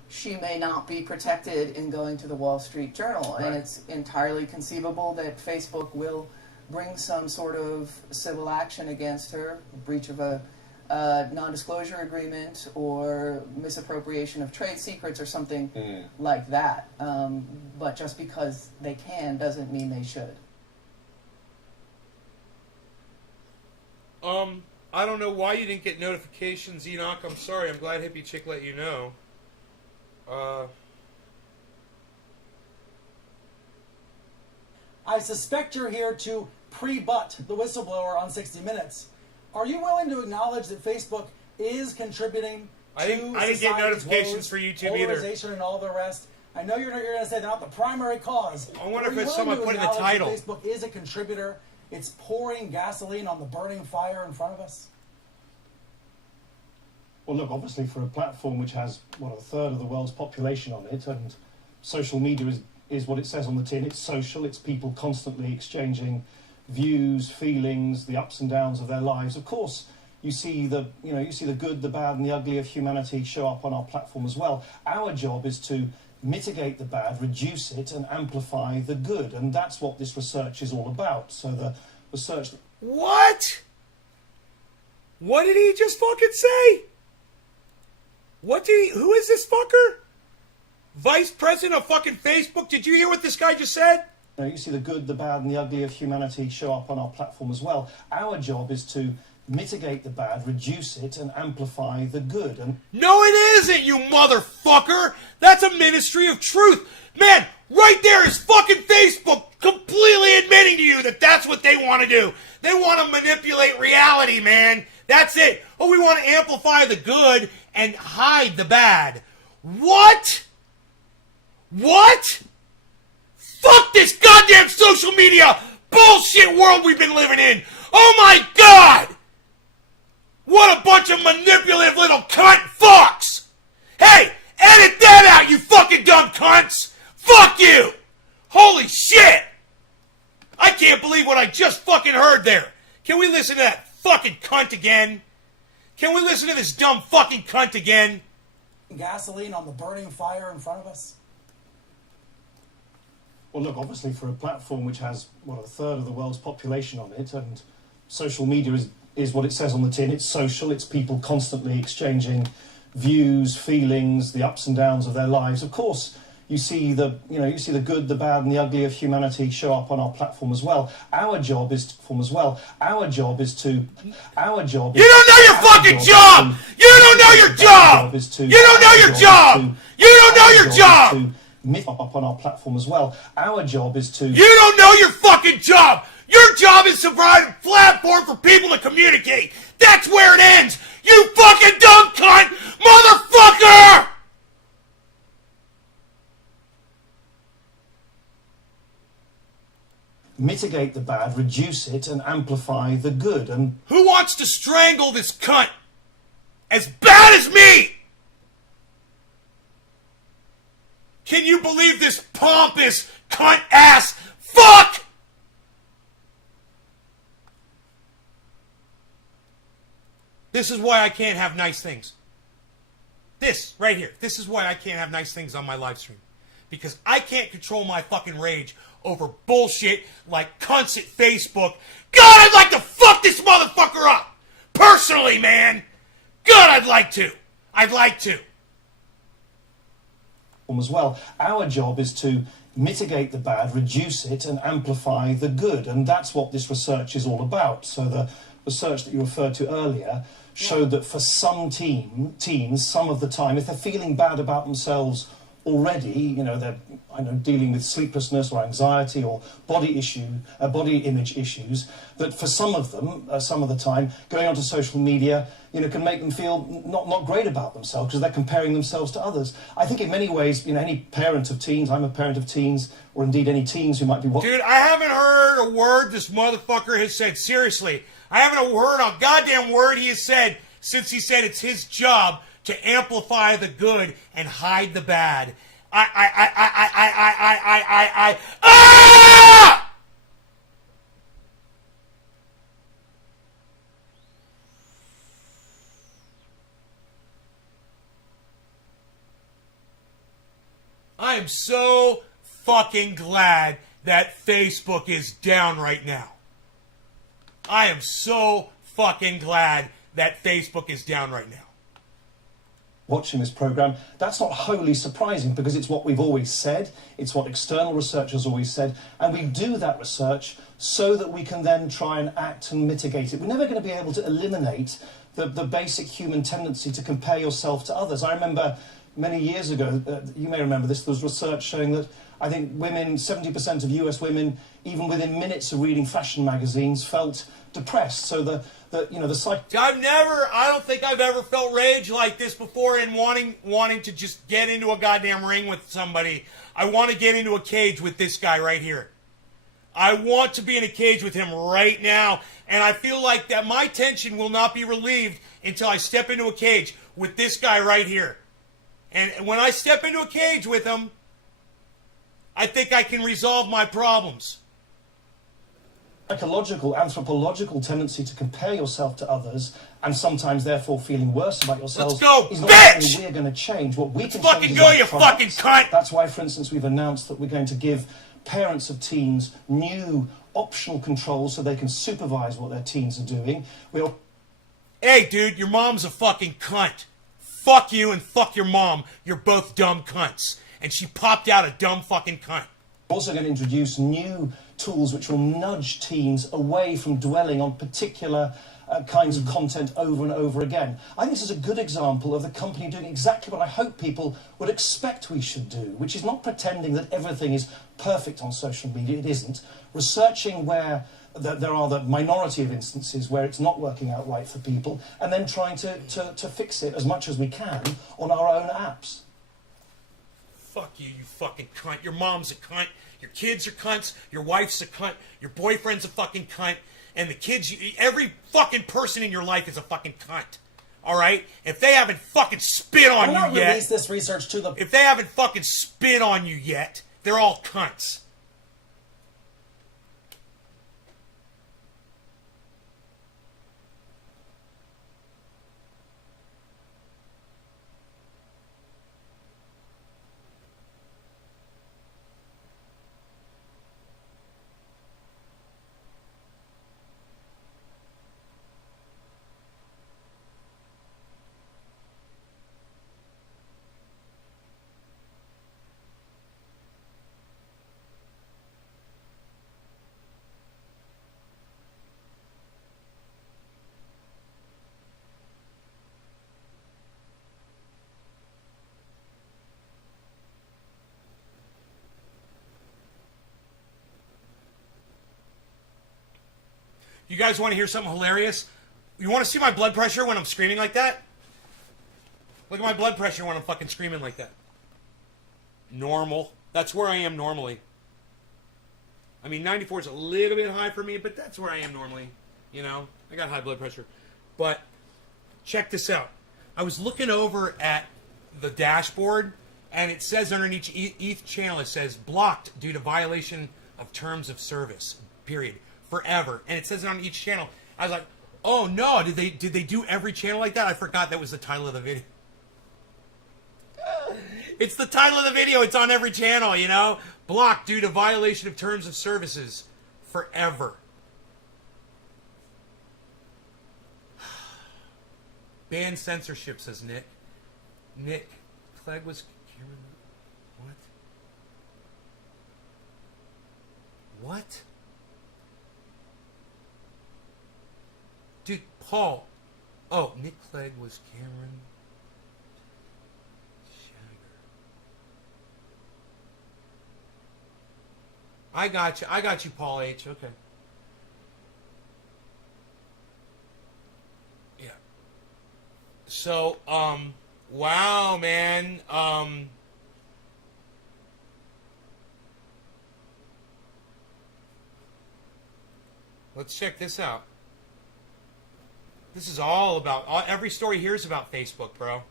She may not be protected in going to the Wall Street Journal. Right. And it's entirely conceivable that Facebook will bring some sort of civil action against her, breach of a non-disclosure agreement or misappropriation of trade secrets or something like that. But just because they can doesn't mean they should. I don't know why you didn't get notifications, Enoch. I'm sorry. I'm glad Hippie Chick let you know. I suspect you're here to pre-butt the whistleblower on 60 Minutes. Are you willing to acknowledge that Facebook is contributing I didn't get society's notifications woes, for YouTube either. polarization and all the rest? I know you're going to say they're not the primary cause. I wonder Are if you it's willing someone to put in the acknowledge title. that Facebook is a contributor. It's pouring gasoline on the burning fire in front of us. Well, look, obviously for a platform which has, a third of the world's population on it, and social media is what it says on the tin. It's social. It's people constantly exchanging views, feelings, the ups and downs of their lives. Of course, you see the good, the bad, and the ugly of humanity show up on our platform as well. Our job is to mitigate the bad, reduce it, and amplify the good, and that's what this research is all about. So the research. What? What did he just fucking say? Who is this fucker? Vice President of fucking Facebook? Did you hear what this guy just said? You see the good, the bad, and the ugly of humanity show up on our platform as well. Our job is to mitigate the bad, reduce it, and amplify the good. And No, it isn't, you motherfucker! That's a ministry of truth. Man, right there is fucking Facebook completely admitting to you that that's what they want to do. They want to manipulate reality, man. That's it. Oh, we want to amplify the good and hide the bad. What? What? Fuck this goddamn social media bullshit world we've been living in. Oh my God! What a bunch of manipulative little cunt fucks! Hey, edit that out, you fucking dumb cunts! Fuck you! Holy shit! I can't believe what I just fucking heard there. Can we listen to that fucking cunt again? Can we listen to this dumb fucking cunt again? Gasoline on the burning fire in front of us. well, look, obviously for a platform which has a third of the world's population on it, and social media is what it says on the tin. It's social. It's people constantly exchanging views, feelings, the ups and downs of their lives. Of course, you see the good, the bad, and the ugly of humanity show up on our platform as well. Our job is to You don't know your fucking job! You don't know your job! You don't know your job! You don't know your job! Up on our platform as well. Our job is to You don't know your fucking job! Your job is to provide a platform for people to communicate. That's where it ends. You fucking dumb cunt, motherfucker! mitigate the bad, reduce it, and amplify the good. And Who wants to strangle this cunt as bad as me? Can you believe this pompous cunt ass fuck? This is why I can't have nice things. This right here. This is why I can't have nice things on my live stream. Because I can't control my fucking rage over bullshit like cunts at Facebook. God, I'd like to fuck this motherfucker up! Personally, man! God, I'd like to! I'd like to. as well. Our job is to mitigate the bad, reduce it, and amplify the good. And that's what this research is all about. So the research that you referred to earlier showed that for some teens, some of the time, if they're feeling bad about themselves already, you know, they're dealing with sleeplessness or anxiety or body image issues, that for some of them, some of the time, going onto social media, you know, can make them feel not great about themselves because they're comparing themselves to others. I think in many ways, you know, any parent of teens, I'm a parent of teens, or indeed any teens who might be watching. Dude, I haven't heard a word this motherfucker has said. Seriously, I haven't heard a goddamn word he has said since he said it's his job to amplify the good and hide the bad. Ah! I am so fucking glad that Facebook is down right now. I am so fucking glad that Facebook is down right now. Watching this program, that's not wholly surprising because it's what we've always said, it's what external researchers always said, and we do that research so that we can then try and act and mitigate it. We're never going to be able to eliminate the basic human tendency to compare yourself to others. I remember many years ago, you may remember this, there was research showing that I think women, 70% of US women, even within minutes of reading fashion magazines, felt depressed. So the I don't think I've ever felt rage like this before in wanting to just get into a goddamn ring with somebody. I want to get into a cage with this guy right here. I want to be in a cage with him right now, and I feel like that my tension will not be relieved until I step into a cage with this guy right here. And when I step into a cage with him, I think I can resolve my problems. Psychological, anthropological tendency to compare yourself to others and sometimes therefore feeling worse about yourselves is not something we're going to change. What we can fucking change go, is you fucking cunt! That's why, for instance, we've announced that we're going to give parents of teens new optional controls so they can supervise what their teens are doing. Hey, dude, your mom's a fucking cunt. Fuck you and fuck your mom. You're both dumb cunts. And she popped out a dumb fucking cunt. We're also going to introduce new tools which will nudge teens away from dwelling on particular kinds of content over and over again. I think this is a good example of the company doing exactly what I hope people would expect we should do, which is not pretending that everything is perfect on social media. It isn't. Researching where there are the minority of instances where it's not working out right for people, and then trying to fix it as much as we can on our own apps. Fuck you, you fucking cunt. Your mom's a cunt. Your kids are cunts. Your wife's a cunt. Your boyfriend's a fucking cunt. And the kids, every fucking person in your life is a fucking cunt. All right? If they haven't fucking spit on you yet. Release this research to the. If they haven't fucking spit on you yet, they're all cunts. You guys want to hear something hilarious? You want to see my blood pressure when I'm screaming like that? Look at my blood pressure when I'm fucking screaming like that. Normal. That's where I am normally. I mean, 94 is a little bit high for me, but that's where I am normally. You know, I got high blood pressure. But check this out. I was looking over at the dashboard, and it says underneath each channel, it says blocked due to violation of terms of service, period. Forever. And it says it on each channel. I was like, oh no, did they do every channel like that? I forgot that was the title of the video. It's the title of the video. It's on every channel, you know? Blocked due to violation of terms of services. Forever. Ban censorship, says Nick. Nick Clegg was Cameron. What? Dude, Paul. Oh, Nick Clegg was Cameron Shagger. I got you. I got you, Paul H. Okay. Yeah. So, wow, man. Let's check this out. This is all about, every story here is about Facebook, bro.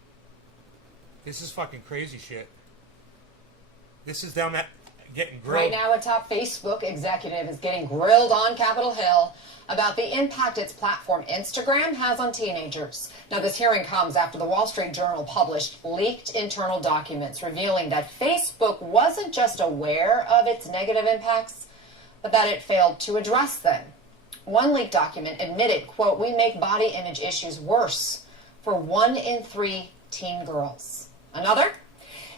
This is fucking crazy shit. This is down that, getting grilled. Right now, a top Facebook executive is getting grilled on Capitol Hill about the impact its platform Instagram has on teenagers. Now, this hearing comes after the Wall Street Journal published leaked internal documents revealing that Facebook wasn't just aware of its negative impacts, but that it failed to address them. One leaked document admitted, quote, "We make body image issues worse for 1 in 3 teen girls." Another?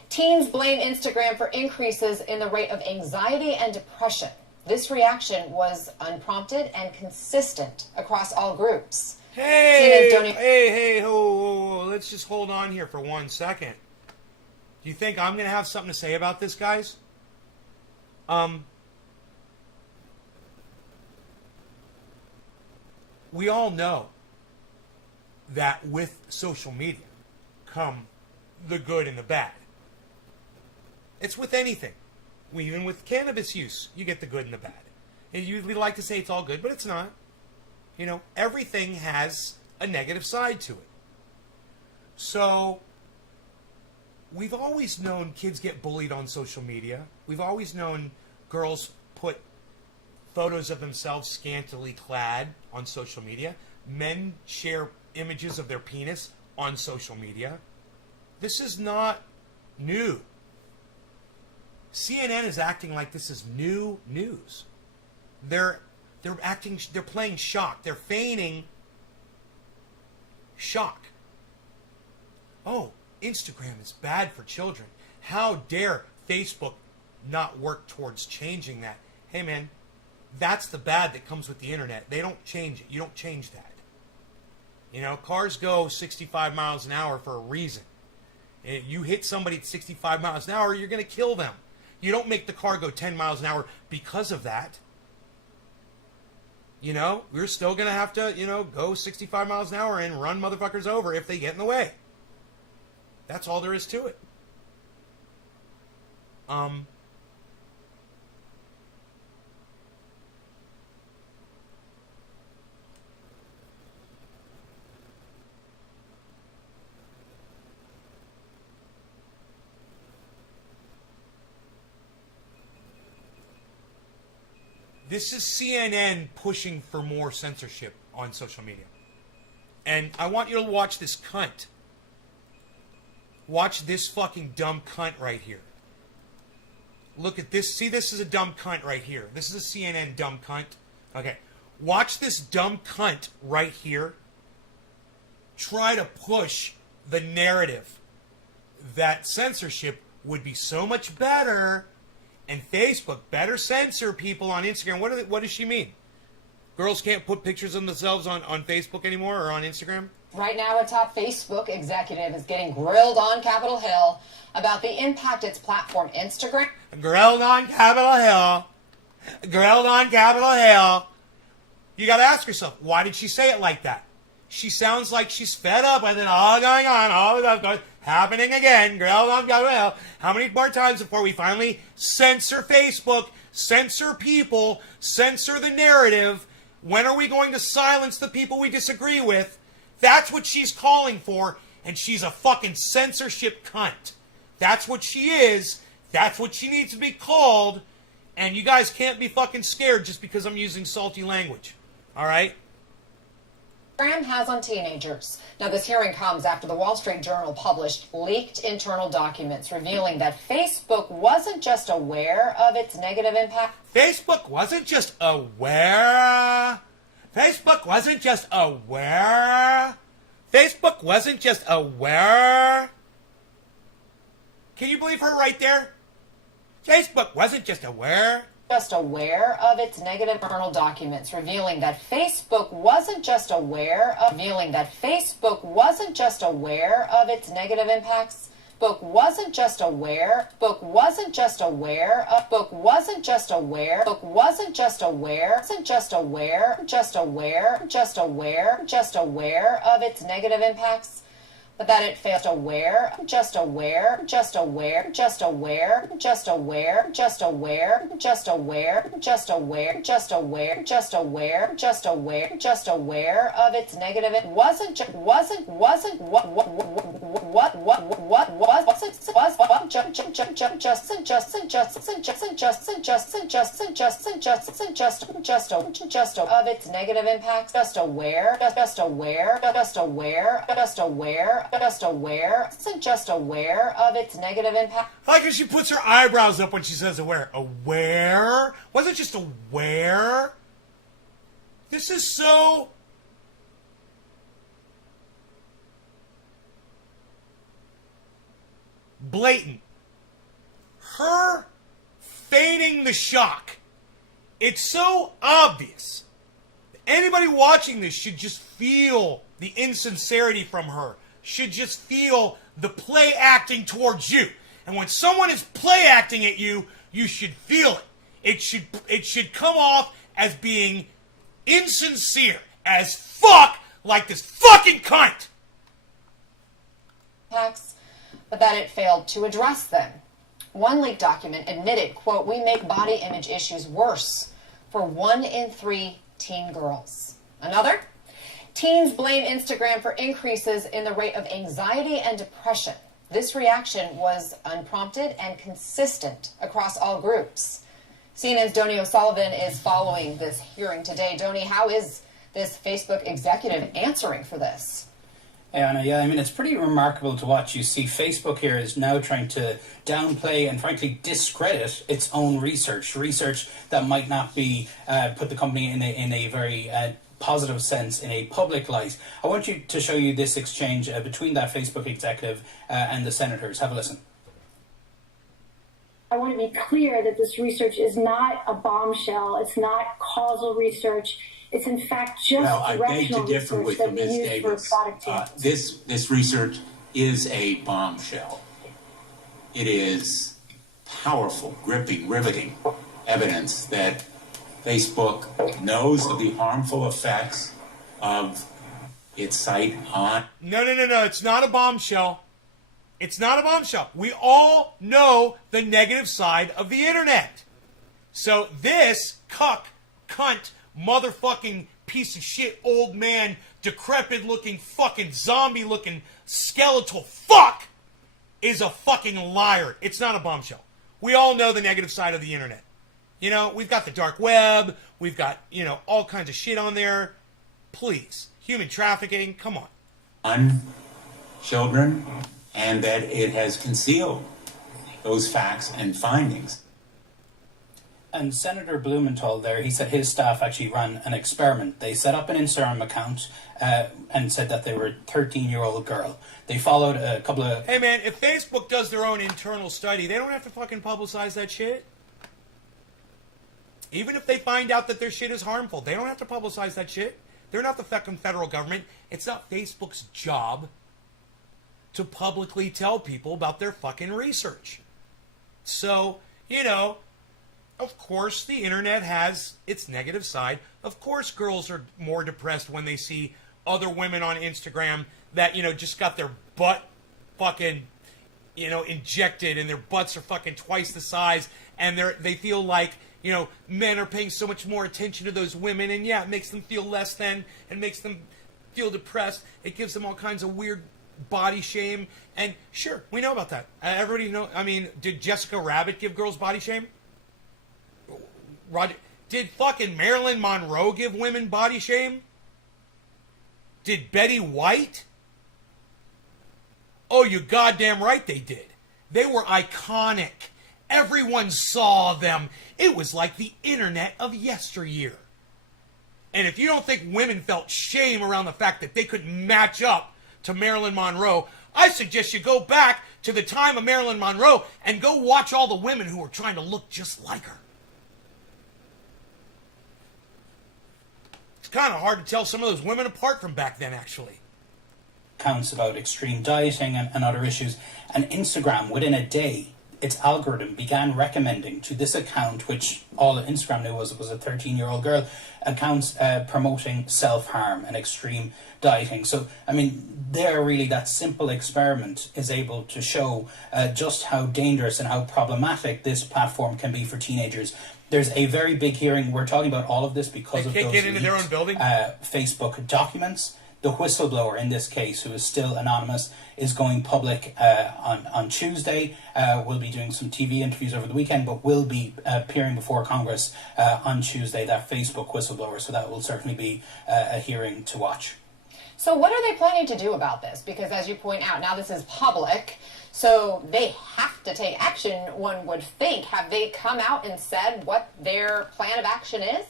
Teens blame Instagram for increases in the rate of anxiety and depression. This reaction was unprompted and consistent across all groups. Hey, ho, let's just hold on here for 1 second. Do you think I'm going to have something to say about this, guys? We all know that with social media come the good and the bad. It's with anything. Even with cannabis use, you get the good and the bad. And we like to say it's all good, but it's not. You know, everything has a negative side to it. So, we've always known kids get bullied on social media. We've always known girls put photos of themselves scantily clad on social media. Men share images of their penis on social media. This is not new. CNN is acting like this is new news. They're playing shock. They're feigning shock. Oh, Instagram is bad for children. How dare Facebook not work towards changing that? Hey man, that's the bad that comes with the internet. They don't change it. You don't change that. You know, cars go 65 miles an hour for a reason. If you hit somebody at 65 miles an hour, you're going to kill them. You don't make the car go 10 miles an hour because of that. You know, we're still going to have to, go 65 miles an hour and run motherfuckers over if they get in the way. That's all there is to it. This is CNN pushing for more censorship on social media. And I want you to watch this cunt. Watch this fucking dumb cunt right here. Look at this. See, this is a dumb cunt right here. This is a CNN dumb cunt. Okay. Watch this dumb cunt right here try to push the narrative that censorship would be so much better and Facebook better censor people on Instagram. What does she mean? Girls can't put pictures of themselves on Facebook anymore or on Instagram? Right now, a top Facebook executive is getting grilled on Capitol Hill about the impact its platform Instagram. Grilled on Capitol Hill. Grilled on Capitol Hill. You got to ask yourself, why did she say it like that? She sounds like she's fed up with it all going on, all that happening again. Grilled on Capitol Hill. How many more times before we finally censor Facebook, censor people, censor the narrative? When are we going to silence the people we disagree with? That's what she's calling for, and she's a fucking censorship cunt. That's what she is. That's what she needs to be called, and you guys can't be fucking scared just because I'm using salty language. All right? Instagram has on teenagers. Now, this hearing comes after the Wall Street Journal published leaked internal documents revealing that Facebook wasn't just aware of its negative impact. Facebook wasn't just aware. Facebook wasn't just aware. Facebook wasn't just aware. Can you believe her right there? Facebook wasn't just aware. Just aware of its negative internal documents revealing that Facebook wasn't just aware of its negative impacts, Facebook wasn't just aware, Facebook wasn't just aware of, Facebook wasn't just aware, Facebook wasn't just aware, wasn't just aware, just aware, just aware, just aware of its negative impacts, but that it failed aware, just aware, just aware, just aware, just aware, just aware, just aware, just aware, just aware, just aware, just aware, just aware of its negative. It wasn't wasn't what just of its negative impacts. Just aware, just aware, just aware, just aware. Just aware of its negative impact. I like how she puts her eyebrows up when she says aware. Aware? Wasn't just aware? This is so... blatant. Her feigning the shock. It's so obvious. Anybody watching this should just feel the insincerity from her. Should just feel the play acting towards you. And when someone is play acting at you, you should feel it. It should come off as being insincere as fuck, like this fucking cunt. But that it failed to address them. One leaked document admitted, quote, "We make body image issues worse for 1 in 3 teen girls." Another, teens blame Instagram for increases in the rate of anxiety and depression. This reaction was unprompted and consistent across all groups. CNN's Donnie O'Sullivan is following this hearing today. Donnie, how is this Facebook executive answering for this? Anna, yeah, I mean, it's pretty remarkable to watch. You see, Facebook here is now trying to downplay and frankly discredit its own research that might not be put the company in a very positive sense in a public light. I want you to show you this exchange between that Facebook executive and the senators. Have a listen. I want to be clear that this research is not a bombshell. It's not causal research. It's in fact just directional research that we use for product This research is a bombshell. It is powerful, gripping, riveting evidence that Facebook knows of the harmful effects of its site on... No, it's not a bombshell. It's not a bombshell. We all know the negative side of the internet. So this cunt, motherfucking piece of shit, old man, decrepit looking, fucking zombie looking, skeletal fuck is a fucking liar. It's not a bombshell. We all know the negative side of the internet. You know, we've got the dark web, we've got, all kinds of shit on there. Please. Human trafficking, come on. On children, and that it has concealed those facts and findings. And Senator Blumenthal there, he said his staff actually ran an experiment. They set up an Instagram account and said that they were a 13-year-old girl. They followed a couple of... Hey man, if Facebook does their own internal study, they don't have to fucking publicize that shit. Even if they find out that their shit is harmful, they don't have to publicize that shit. They're not the fucking federal government. It's not Facebook's job to publicly tell people about their fucking research. So, of course the internet has its negative side. Of course girls are more depressed when they see other women on Instagram that, just got their butt fucking, injected and their butts are fucking twice the size and they feel like, men are paying so much more attention to those women, and yeah, it makes them feel less than, and makes them feel depressed. It gives them all kinds of weird body shame, and sure, we know about that. Everybody know. I mean, did Jessica Rabbit give girls body shame? Did fucking Marilyn Monroe give women body shame? Did Betty White? Oh, you goddamn right they did. They were iconic. Everyone saw them. It was like the internet of yesteryear. And if you don't think women felt shame around the fact that they couldn't match up to Marilyn Monroe, I suggest you go back to the time of Marilyn Monroe and go watch all the women who were trying to look just like her. It's kind of hard to tell some of those women apart from back then, actually. accounts about extreme dieting and other issues. And Instagram, within a day, its algorithm began recommending to this account, which all Instagram knew was a 13-year-old girl, accounts promoting self-harm and extreme dieting. So, I mean, that simple experiment is able to show just how dangerous and how problematic this platform can be for teenagers. There's a very big hearing. We're talking about all of this because of those can't get into their own building? Facebook documents. The whistleblower in this case, who is still anonymous, is going public on Tuesday. Will be doing some TV interviews over the weekend, but will be appearing before Congress on Tuesday, that Facebook whistleblower. So that will certainly be a hearing to watch. So what are they planning to do about this? Because as you point out, now this is public, so they have to take action, one would think. Have they come out and said what their plan of action is?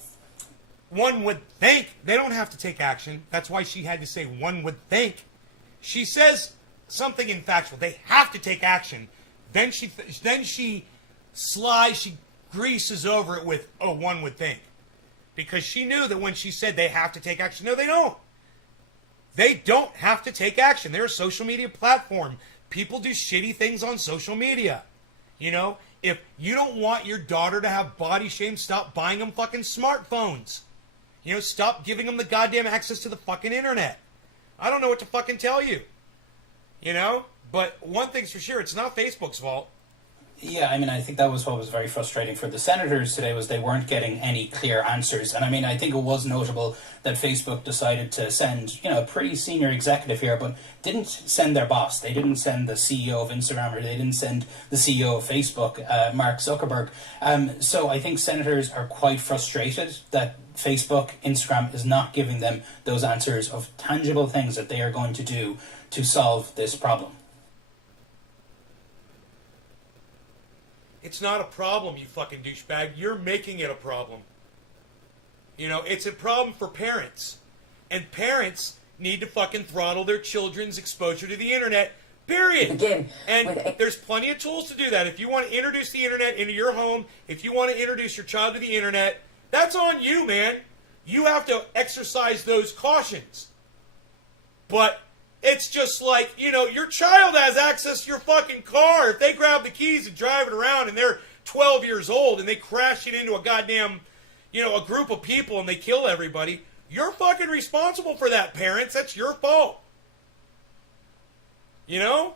One would think. They don't have to take action. That's why she had to say one would think. She says something infactual. They have to take action. Then she greases over it with, oh, one would think. Because she knew that when she said they have to take action, no, they don't. They don't have to take action. They're a social media platform. People do shitty things on social media. You know, if you don't want your daughter to have body shame, stop buying them fucking smartphones. You know, stop giving them the goddamn access to the fucking internet. I don't know what to fucking tell you. You know? But one thing's for sure, it's not Facebook's fault. Yeah, I mean, I think that was what was very frustrating for the senators today, was they weren't getting any clear answers. And I mean, I think it was notable that Facebook decided to send, a pretty senior executive here, but didn't send their boss. They didn't send the CEO of Instagram, or they didn't send the CEO of Facebook, Mark Zuckerberg. So I think senators are quite frustrated that Facebook, Instagram is not giving them those answers of tangible things that they are going to do to solve this problem. It's not a problem, you fucking douchebag. You're making it a problem. You know, it's a problem for parents. And parents need to fucking throttle their children's exposure to the internet, period. There's plenty of tools to do that. If you want to introduce the internet into your home, if you want to introduce your child to the internet, that's on you, man. You have to exercise those cautions. But it's just like, your child has access to your fucking car. If they grab the keys and drive it around and they're 12 years old and they crash it into a goddamn, a group of people and they kill everybody, you're fucking responsible for that, parents. That's your fault. You know?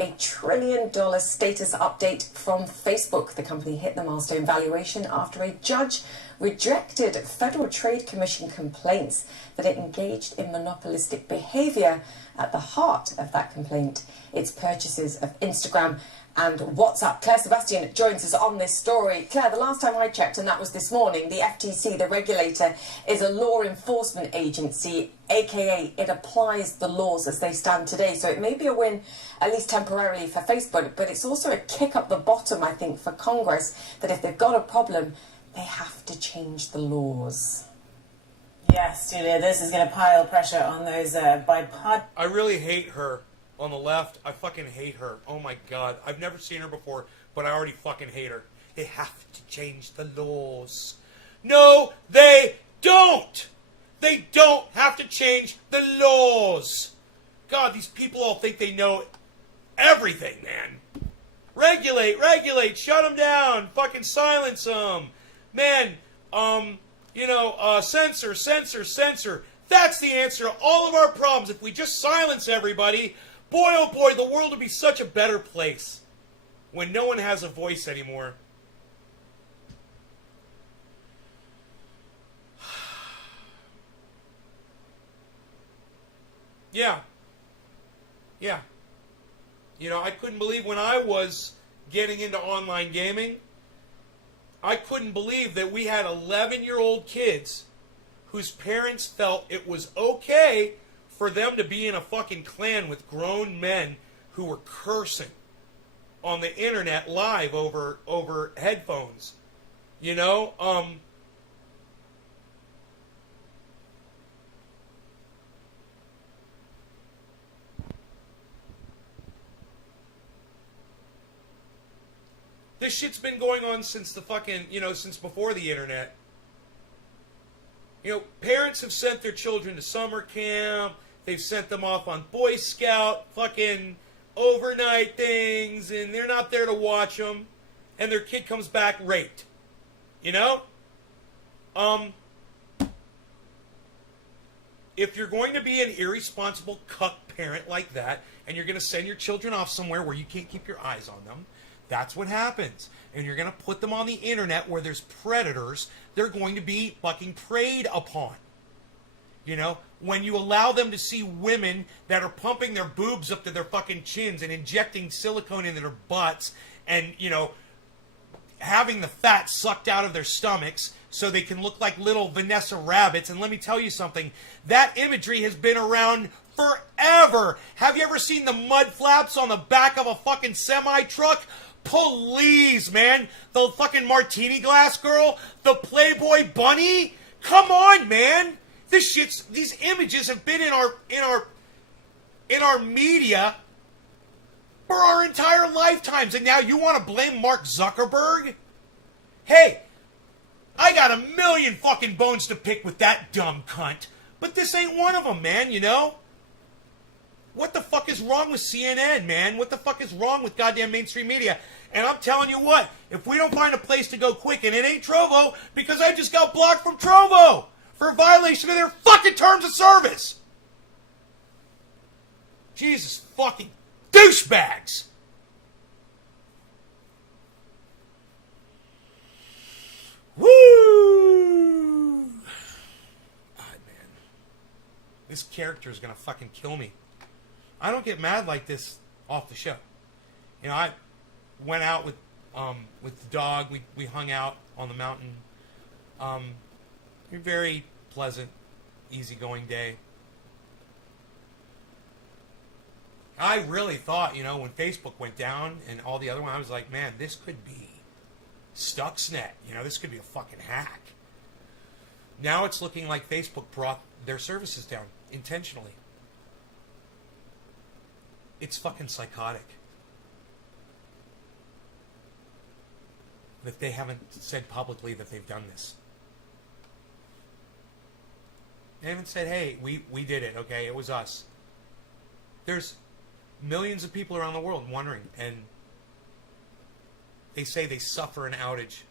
$1 trillion status update from Facebook. The company hit the milestone valuation after a judge rejected Federal Trade Commission complaints that it engaged in monopolistic behavior. At the heart of that complaint, its purchases of Instagram and WhatsApp. Claire Sebastian joins us on this story. Claire, the last time I checked, and that was this morning, the FTC, the regulator, is a law enforcement agency, aka it applies the laws as they stand today. So it may be a win, at least temporarily, for Facebook, but it's also a kick up the bottom, I think, for Congress, that if they've got a problem, they have to change the laws. Yes, Julia, this is going to pile pressure on those bipartisan... I really hate her on the left. I fucking hate her. Oh my God. I've never seen her before, but I already fucking hate her. They have to change the laws. No, they don't! They don't have to change the laws. God, these people all think they know everything, man. Regulate, shut them down, fucking silence them. Man, censor. That's the answer to all of our problems. If we just silence everybody, boy, oh boy, the world would be such a better place when no one has a voice anymore. Yeah. I couldn't believe when I was getting into online gaming, I couldn't believe that we had 11-year-old kids whose parents felt it was okay for them to be in a fucking clan with grown men who were cursing on the internet live over headphones. This shit's been going on since the fucking, since before the internet. Parents have sent their children to summer camp. They've sent them off on Boy Scout fucking overnight things, and they're not there to watch them, and their kid comes back raped. You know? If you're going to be an irresponsible cuck parent like that, and you're going to send your children off somewhere where you can't keep your eyes on them, that's what happens. And you're going to put them on the internet where there's predators, they're going to be fucking preyed upon. You know, when you allow them to see women that are pumping their boobs up to their fucking chins and injecting silicone into their butts and, you know, having the fat sucked out of their stomachs so they can look like little Vanessa rabbits. And let me tell you something, that imagery has been around forever. Have you ever seen the mud flaps on the back of a fucking semi-truck? Please, man. The fucking martini glass girl? The Playboy bunny? Come on, man. These images have been in our media for our entire lifetimes, and now you want to blame Mark Zuckerberg? Hey, I got a million fucking bones to pick with that dumb cunt, but this ain't one of them, man, you know? What the fuck is wrong with CNN, man? What the fuck is wrong with goddamn mainstream media? And I'm telling you what, if we don't find a place to go quick, and it ain't Trovo, because I just got blocked from Trovo for violation of their fucking terms of service. Jesus fucking douchebags. Woo! God, man. This character is gonna fucking kill me. I don't get mad like this off the show. You know, I went out with the dog. We hung out on the mountain. A very pleasant, easygoing day. I really thought, you know, when Facebook went down and all the other ones, I was like, man, this could be Stuxnet. You know, this could be a fucking hack. Now it's looking like Facebook brought their services down intentionally. It's fucking psychotic. That they haven't said publicly that they've done this. They haven't said, hey, we did it, okay? It was us. There's millions of people around the world wondering, and they say they suffer an outage.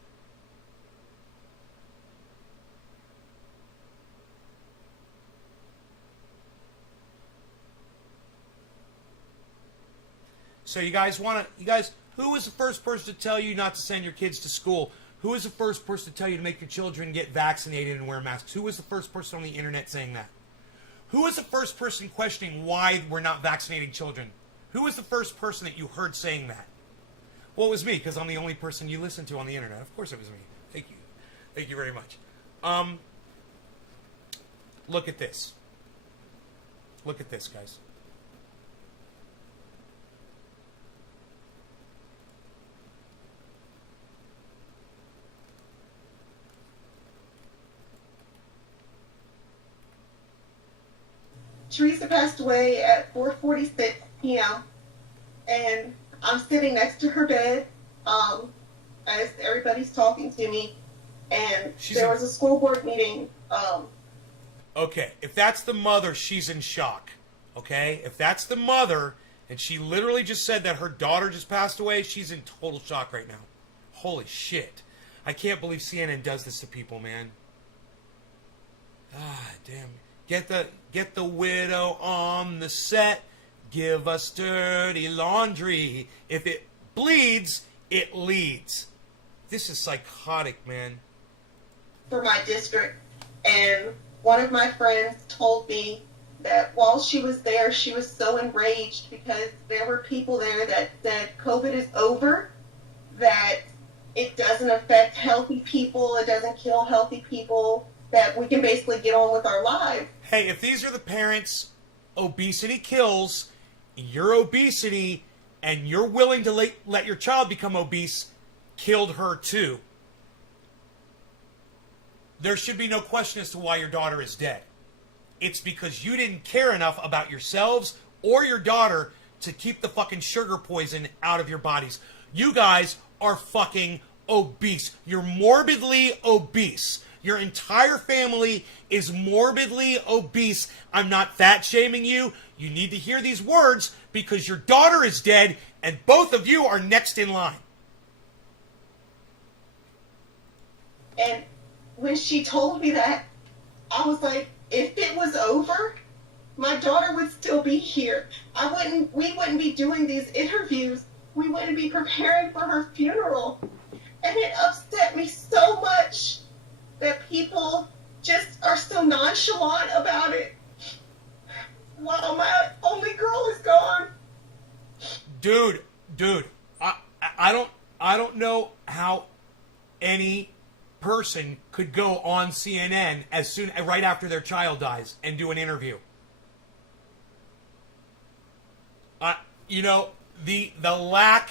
So you guys, who was the first person to tell you not to send your kids to school? Who was the first person to tell you to make your children get vaccinated and wear masks? Who was the first person on the internet saying that? Who was the first person questioning why we're not vaccinating children? Who was the first person that you heard saying that? Well, it was me, because I'm the only person you listen to on the internet. Of course it was me. Thank you. Thank you very much. Look at this. Look at this, guys. Teresa passed away at 4:46 p.m. and I'm sitting next to her bed as everybody's talking to me, and there was a school board meeting. Okay, if that's the mother, she's in shock. Okay, if that's the mother, and she literally just said that her daughter just passed away, she's in total shock right now. Holy shit. I can't believe CNN does this to people, man. Ah, damn. Get the widow on the set. Give us dirty laundry. If it bleeds, it leads. This is psychotic, man. For my district, and one of my friends told me that while she was there, she was so enraged because there were people there that said COVID is over, that it doesn't affect healthy people, it doesn't kill healthy people, that we can basically get on with our lives. Hey, if these are the parents, obesity kills, your obesity, and you're willing to let your child become obese, killed her too. There should be no question as to why your daughter is dead. It's because you didn't care enough about yourselves or your daughter to keep the fucking sugar poison out of your bodies. You guys are fucking obese. You're morbidly obese. Your entire family is morbidly obese. I'm not fat shaming you. You need to hear these words because your daughter is dead and both of you are next in line. And when she told me that, I was like, if it was over, my daughter would still be here. We wouldn't be doing these interviews. We wouldn't be preparing for her funeral. And it upset me so much that people just are so nonchalant about it. Wow, my only girl is gone. Dude, I don't know how any person could go on CNN right after their child dies and do an interview. The lack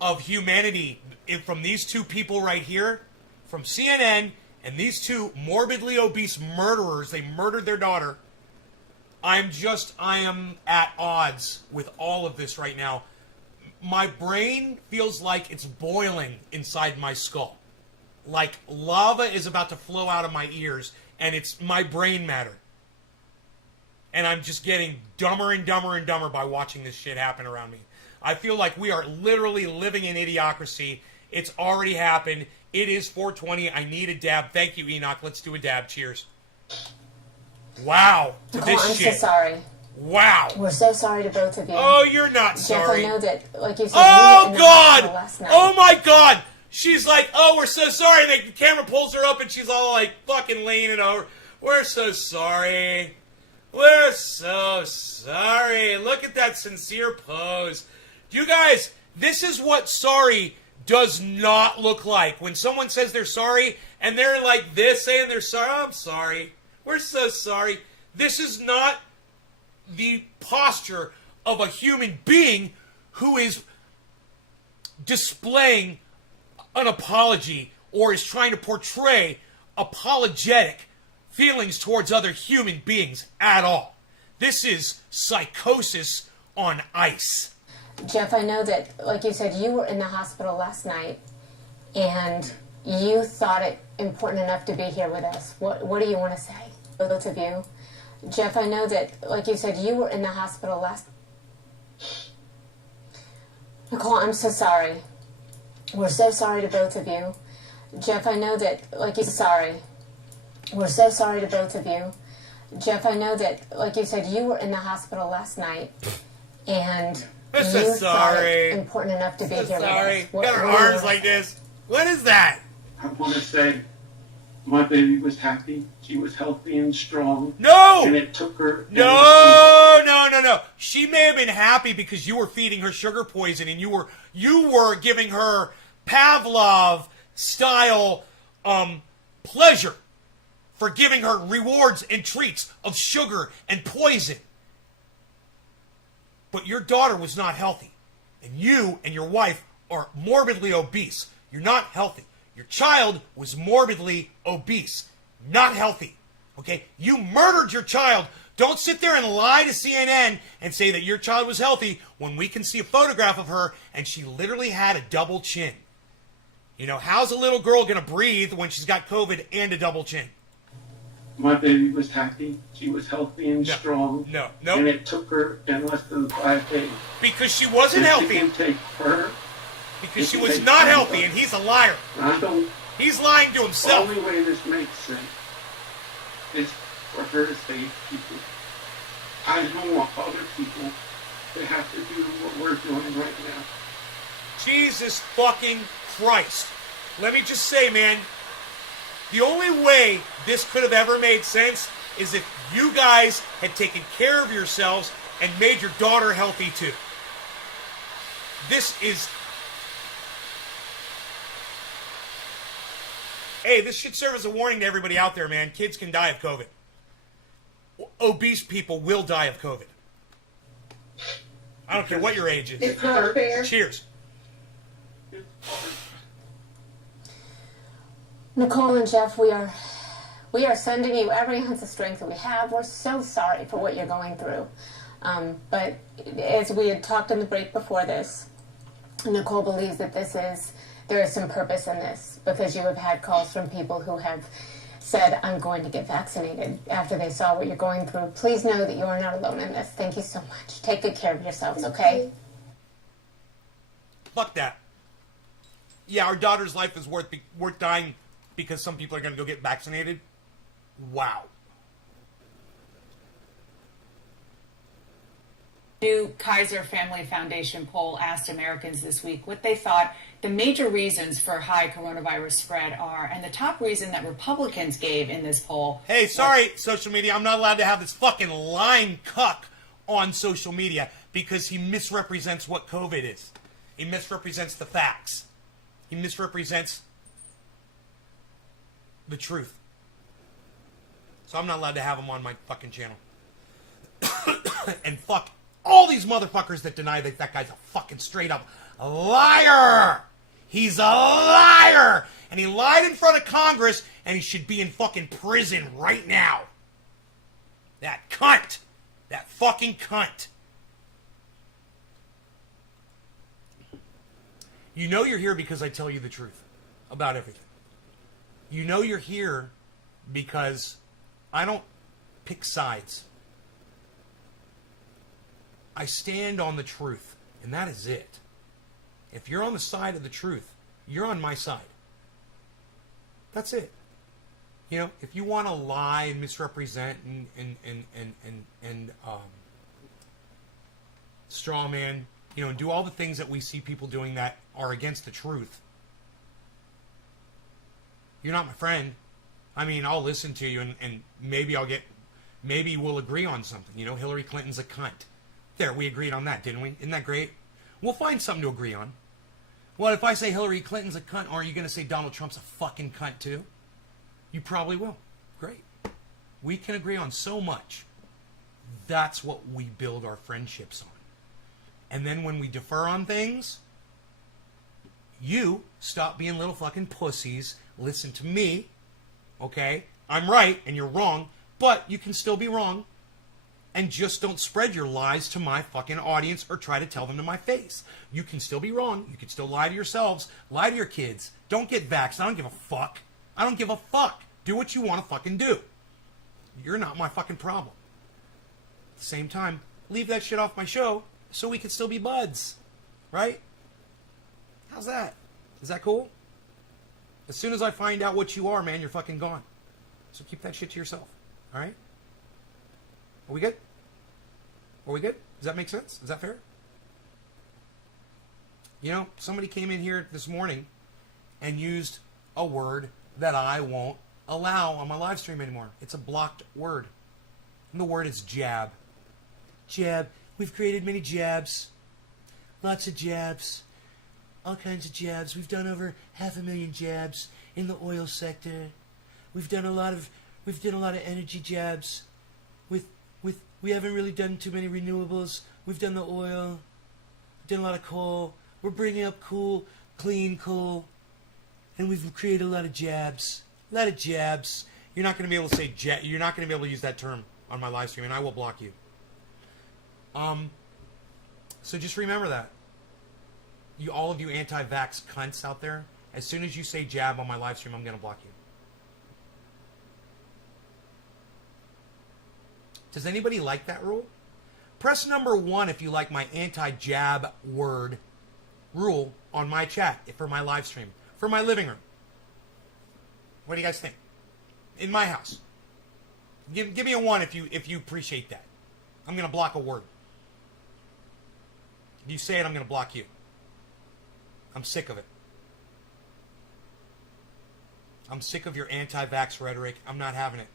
of humanity from these two people right here, from CNN, and these two morbidly obese murderers, they murdered their daughter. I am at odds with all of this right now. My brain feels like it's boiling inside my skull. Like lava is about to flow out of my ears, and it's my brain matter. And I'm just getting dumber and dumber and dumber by watching this shit happen around me. I feel like we are literally living in idiocracy. It's already happened. It is 420. I need a dab. Thank you, Enoch. Let's do a dab. Cheers. Wow. To Nicole, this I'm shit. so sorry. Wow. We're so sorry to both of you. Oh, you're not sorry. Jeff, I know that, like you said, oh, you were in the God. hospital last night. Oh, my God. She's like, oh, we're so sorry. And the camera pulls her up, and she's all like fucking leaning over. We're so sorry. We're so sorry. Look at that sincere pose. You guys, this is what sorry does not look like. When someone says they're sorry, and they're like this, saying they're sorry. I'm sorry. We're so sorry. This is not the posture of a human being who is displaying an apology or is trying to portray apologetic feelings towards other human beings at all. This is psychosis on ice. Jeff, I know that, like you said, you were in the hospital last night, and you thought it important enough to be here with us. What do you want to say, both of you? Jeff, I know that, like you said, you were in the hospital last... Nicole, I'm so sorry. We're so sorry to both of you. Jeff, I know that, like you said, sorry. We're so sorry to both of you. Jeff, I know that, like you said, you were in the hospital last night, and I'm so you thought sorry. it important enough to be So here sorry. with us. Got her arms like this. What is that? I want to say my baby was happy. She was healthy and strong. No! And it took her... No. She may have been happy because you were feeding her sugar poison and you were giving her Pavlov-style pleasure for giving her rewards and treats of sugar and poison. But your daughter was not healthy. And you and your wife are morbidly obese. You're not healthy. Your child was morbidly obese. Not healthy. Okay? You murdered your child. Don't sit there and lie to CNN and say that your child was healthy when we can see a photograph of her and she literally had a double chin. You know, how's a little girl going to breathe when she's got COVID and a double chin? My baby was happy. She was healthy and strong. No. And it took her in less than 5 days. Because she wasn't healthy. Take her. Because she was not healthy, and he's a liar. He's lying to himself. The only way this makes sense is for her to save people. I don't want other people to have to do what we're doing right now. Jesus fucking Christ. Let me just say, man, the only way this could have ever made sense is if you guys had taken care of yourselves and made your daughter healthy too. This is... Hey, this should serve as a warning to everybody out there, man. Kids can die of COVID. Obese people will die of COVID. I don't care what your age is. It's not fair. Cheers. Nicole and Jeff, we are sending you every ounce of strength that we have. We're so sorry for what you're going through. But as we had talked in the break before this, Nicole believes that this is there is some purpose in this, because you have had calls from people who have said, I'm going to get vaccinated after they saw what you're going through. Please know that you are not alone in this. Thank you so much. Take good care of yourselves, okay? Fuck that. Yeah, our daughter's life is worth dying because some people are going to go get vaccinated. Wow. New Kaiser Family Foundation poll asked Americans this week what they thought the major reasons for high coronavirus spread are. And the top reason that Republicans gave in this poll... Hey, sorry, social media. I'm not allowed to have this fucking lying cuck on social media because he misrepresents what COVID is. He misrepresents the facts. He misrepresents the truth. So I'm not allowed to have him on my fucking channel. And fuck all these motherfuckers that deny that that guy's a fucking straight up liar. He's a liar. And he lied in front of Congress, and he should be in fucking prison right now. That cunt. That fucking cunt. You know you're here because I tell you the truth about everything. You know you're here because I don't pick sides. I stand on the truth, and that is it. If you're on the side of the truth, you're on my side. That's it. You know, if you want to lie and misrepresent and straw man, you know, and do all the things that we see people doing that are against the truth, you're not my friend. I mean, I'll listen to you and maybe we'll agree on something. You know, Hillary Clinton's a cunt. There, we agreed on that, didn't we? Isn't that great? We'll find something to agree on. Well, if I say Hillary Clinton's a cunt, are you going to say Donald Trump's a fucking cunt too? You probably will. Great. We can agree on so much. That's what we build our friendships on. And then when we differ on things, you stop being little fucking pussies. Listen to me. Okay? I'm right and you're wrong, but you can still be wrong. And just don't spread your lies to my fucking audience or try to tell them to my face. You can still be wrong. You can still lie to yourselves. Lie to your kids. Don't get vaxxed. I don't give a fuck. I don't give a fuck. Do what you want to fucking do. You're not my fucking problem. At the same time, leave that shit off my show so we can still be buds. Right? How's that? Is that cool? As soon as I find out what you are, man, you're fucking gone. So keep that shit to yourself. All right? Are we good? Are we good? Does that make sense? Is that fair? You know, somebody came in here this morning and used a word that I won't allow on my live stream anymore. It's a blocked word. And the word is jab. Jab. We've created many jabs. Lots of jabs. All kinds of jabs. We've done over 500,000 jabs in the oil sector. We've done a lot of energy jabs. We haven't really done too many renewables. We've done the oil. We've done a lot of coal. We're bringing up clean coal. And we've created a lot of jabs. A lot of jabs. You're not going to be able to say jab. You're not going to be able to use that term on my live stream, and I will block you. So just remember that. All of you anti-vax cunts out there, as soon as you say jab on my live stream, I'm going to block you. Does anybody like that rule? Press number 1 if you like my anti-jab word rule on my chat for my live stream, for my living room. What do you guys think? In my house. Give me a 1 if you appreciate that. I'm going to block a word. If you say it, I'm going to block you. I'm sick of it. I'm sick of your anti-vax rhetoric. I'm not having it.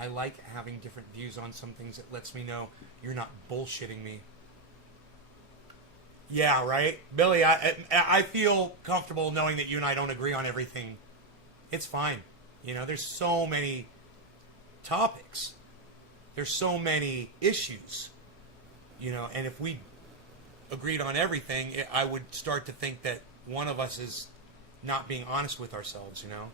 I like having different views on some things. It lets me know you're not bullshitting me. Yeah, right? Billy, I feel comfortable knowing that you and I don't agree on everything. It's fine. You know, there's so many topics. There's so many issues. You know, and if we agreed on everything, I would start to think that one of us is not being honest with ourselves, you know?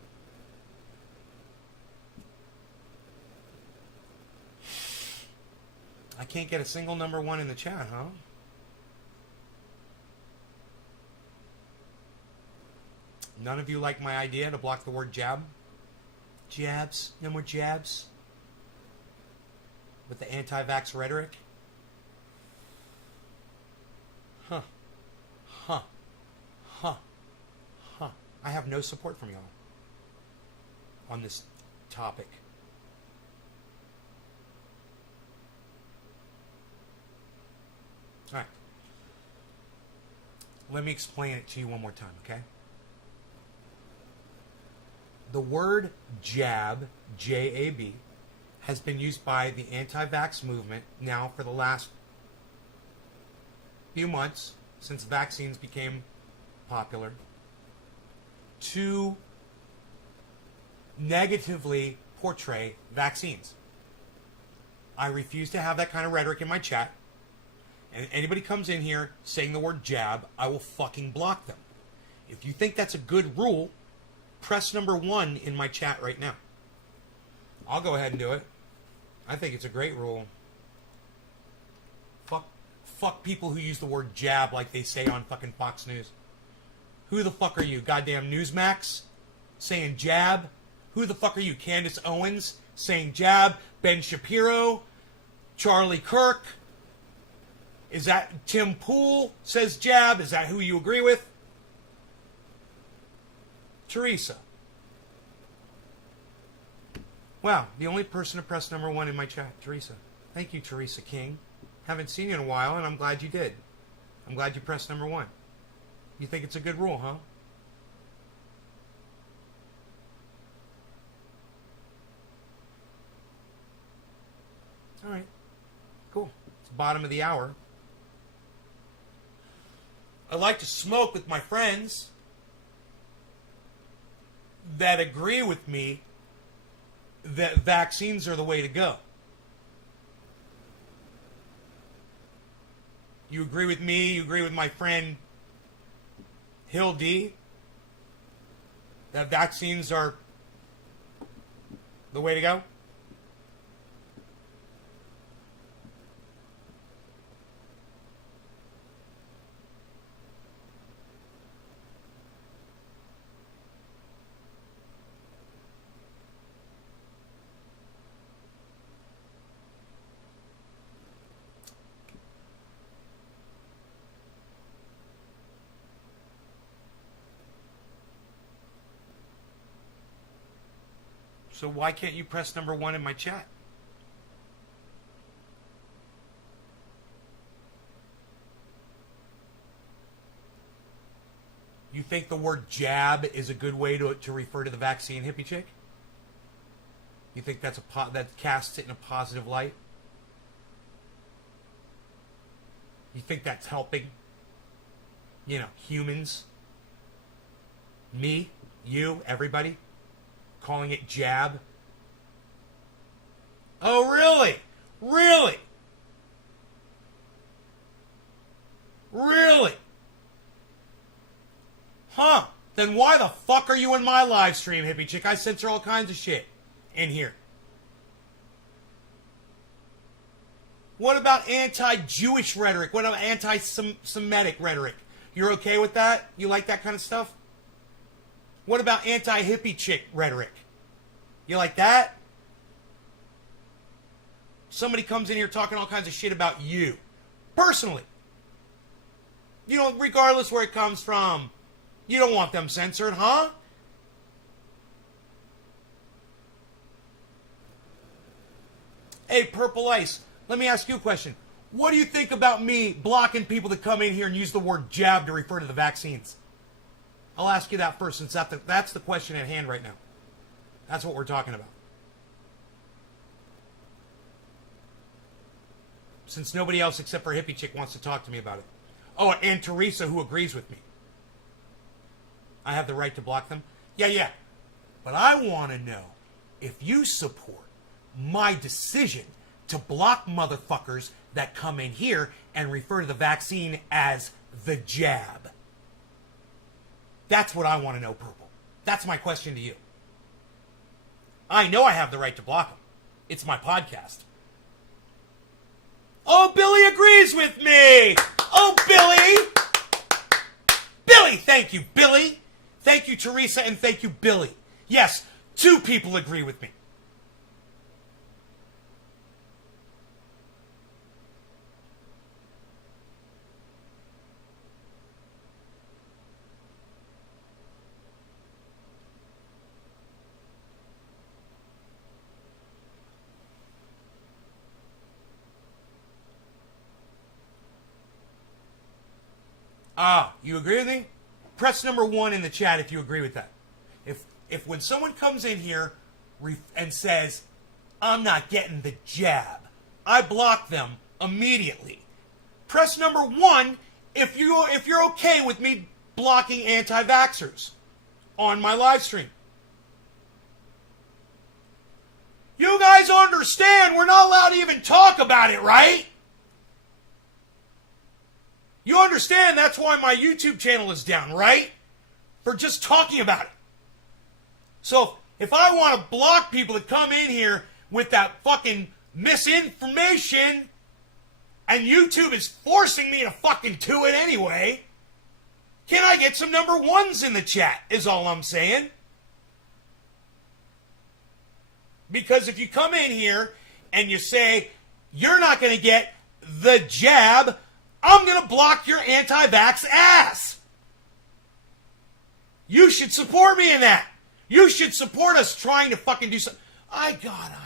I can't get a single number 1 in the chat, huh? None of you like my idea to block the word jab? Jabs? No more jabs? With the anti-vax rhetoric? Huh. I have no support from y'all on this topic. All right. Let me explain it to you one more time, okay? The word jab, J-A-B, has been used by the anti-vax movement now for the last few months, since vaccines became popular, to negatively portray vaccines. I refuse to have that kind of rhetoric in my chat. And anybody comes in here saying the word jab, I will fucking block them. If you think that's a good rule, press number 1 in my chat right now. I'll go ahead and do it. I think it's a great rule. Fuck people who use the word jab like they say on fucking Fox News. Who the fuck are you? Goddamn Newsmax? Saying jab? Who the fuck are you? Candace Owens? Saying jab? Ben Shapiro? Charlie Kirk? Is that Tim Pool says jab? Is that who you agree with? Teresa. Wow, the only person to press number 1 in my chat, Teresa. Thank you, Teresa King. Haven't seen you in a while, and I'm glad you did. I'm glad you pressed number 1. You think it's a good rule, huh? All right. Cool. It's the bottom of the hour. I like to smoke with my friends that agree with me that vaccines are the way to go. You agree with me? You agree with my friend Hill D? That vaccines are the way to go? So why can't you press number 1 in my chat? You think the word jab is a good way to refer to the vaccine, hippie chick? You think that's that casts it in a positive light? You think that's helping? You know, humans? Me? You? Everybody? Calling it jab? Oh, really? Really? Really? Huh. Then why the fuck are you in my live stream, hippie chick? I censor all kinds of shit in here. What about anti-Jewish rhetoric? What about anti-Semitic rhetoric? You're okay with that? You like that kind of stuff? What about anti-hippie chick rhetoric? You like that? Somebody comes in here talking all kinds of shit about you. Personally. You know, regardless where it comes from. You don't want them censored, huh? Hey, Purple Ice, let me ask you a question. What do you think about me blocking people that come in here and use the word jab to refer to the vaccines? I'll ask you that first, since that's the question at hand right now. That's what we're talking about. Since nobody else except for Hippie Chick wants to talk to me about it. Oh, and Teresa, who agrees with me. I have the right to block them? Yeah. But I want to know if you support my decision to block motherfuckers that come in here and refer to the vaccine as the jab. That's what I want to know, Purple. That's my question to you. I know I have the right to block them. It's my podcast. Oh, Billy agrees with me! Oh, Billy! Billy, thank you, Billy! Thank you, Teresa, and thank you, Billy. Yes, 2 people agree with me. You agree with me? Press number 1 in the chat if you agree with that. If when someone comes in here and says, I'm not getting the jab, I block them immediately. Press number 1 if you're okay with me blocking anti-vaxxers on my live stream. You guys understand we're not allowed to even talk about it, right? You understand that's why my YouTube channel is down, right? For just talking about it. So if I want to block people that come in here with that fucking misinformation, and YouTube is forcing me to fucking do it anyway, can I get some number 1s in the chat, is all I'm saying. Because if you come in here and you say, you're not going to get the jab, I'm going to block your anti-vax ass. You should support me in that. You should support us trying to fucking do something. I got it.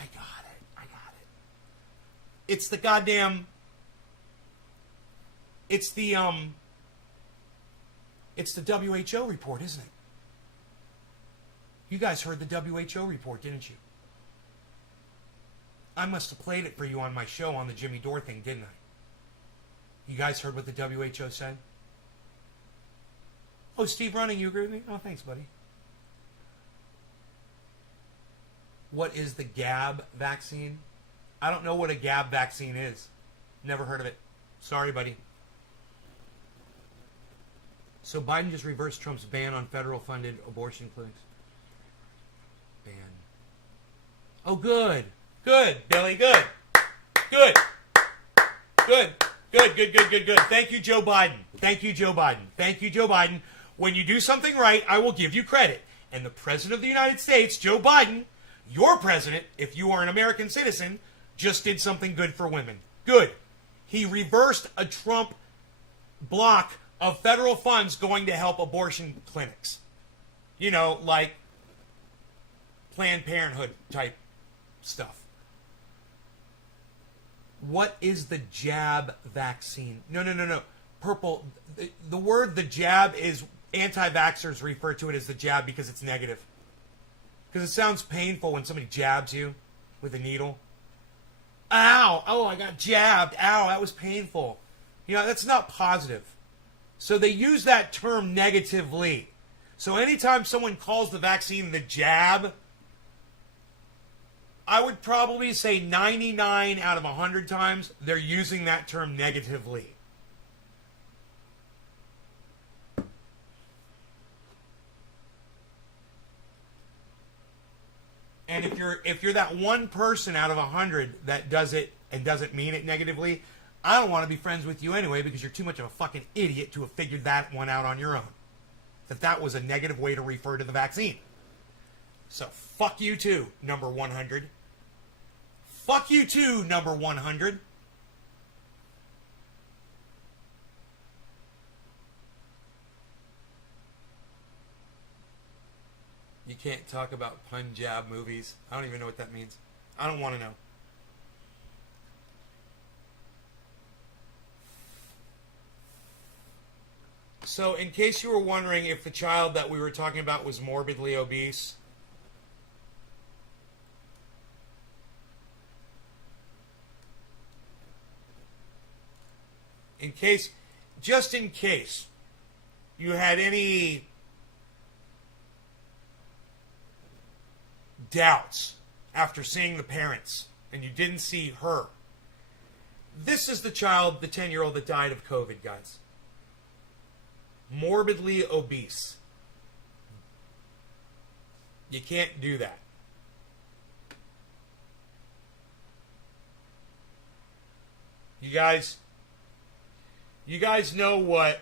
It's the goddamn... It's the WHO report, isn't it? You guys heard the WHO report, didn't you? I must have played it for you on my show on the Jimmy Dore thing, didn't I? You guys heard what the WHO said? Oh, Steve Running, you agree with me? Oh, thanks, buddy. What is the Gab vaccine? I don't know what a Gab vaccine is. Never heard of it. Sorry, buddy. So Biden just reversed Trump's ban on federal-funded abortion clinics. Ban. Oh, good. Good, Billy, good. Good. Good. Good. Thank you, Joe Biden. Thank you, Joe Biden. When you do something right, I will give you credit. And the President of the United States, Joe Biden, your president, if you are an American citizen, just did something good for women. Good. He reversed a Trump block of federal funds going to help abortion clinics. You know, like Planned Parenthood type stuff. What is the jab vaccine? No. Purple. The word the jab is, anti-vaxxers refer to it as the jab because it's negative. Because it sounds painful when somebody jabs you with a needle. Ow! Oh, I got jabbed. Ow, that was painful. You know, that's not positive. So they use that term negatively. So anytime someone calls the vaccine the jab, I would probably say 99 out of 100 times they're using that term negatively. And if you're that one person out of 100 that does it and doesn't mean it negatively, I don't want to be friends with you anyway because you're too much of a fucking idiot to have figured that one out on your own. That was a negative way to refer to the vaccine. So fuck you too, number 100. Fuck you too, number 100. You can't talk about Punjab movies. I don't even know what that means. I don't want to know. So, in case you were wondering if the child that we were talking about was morbidly obese, just in case you had any doubts after seeing the parents and you didn't see her, this is the child, the 10-year-old that died of COVID, guys. Morbidly obese. You can't do that. You guys know what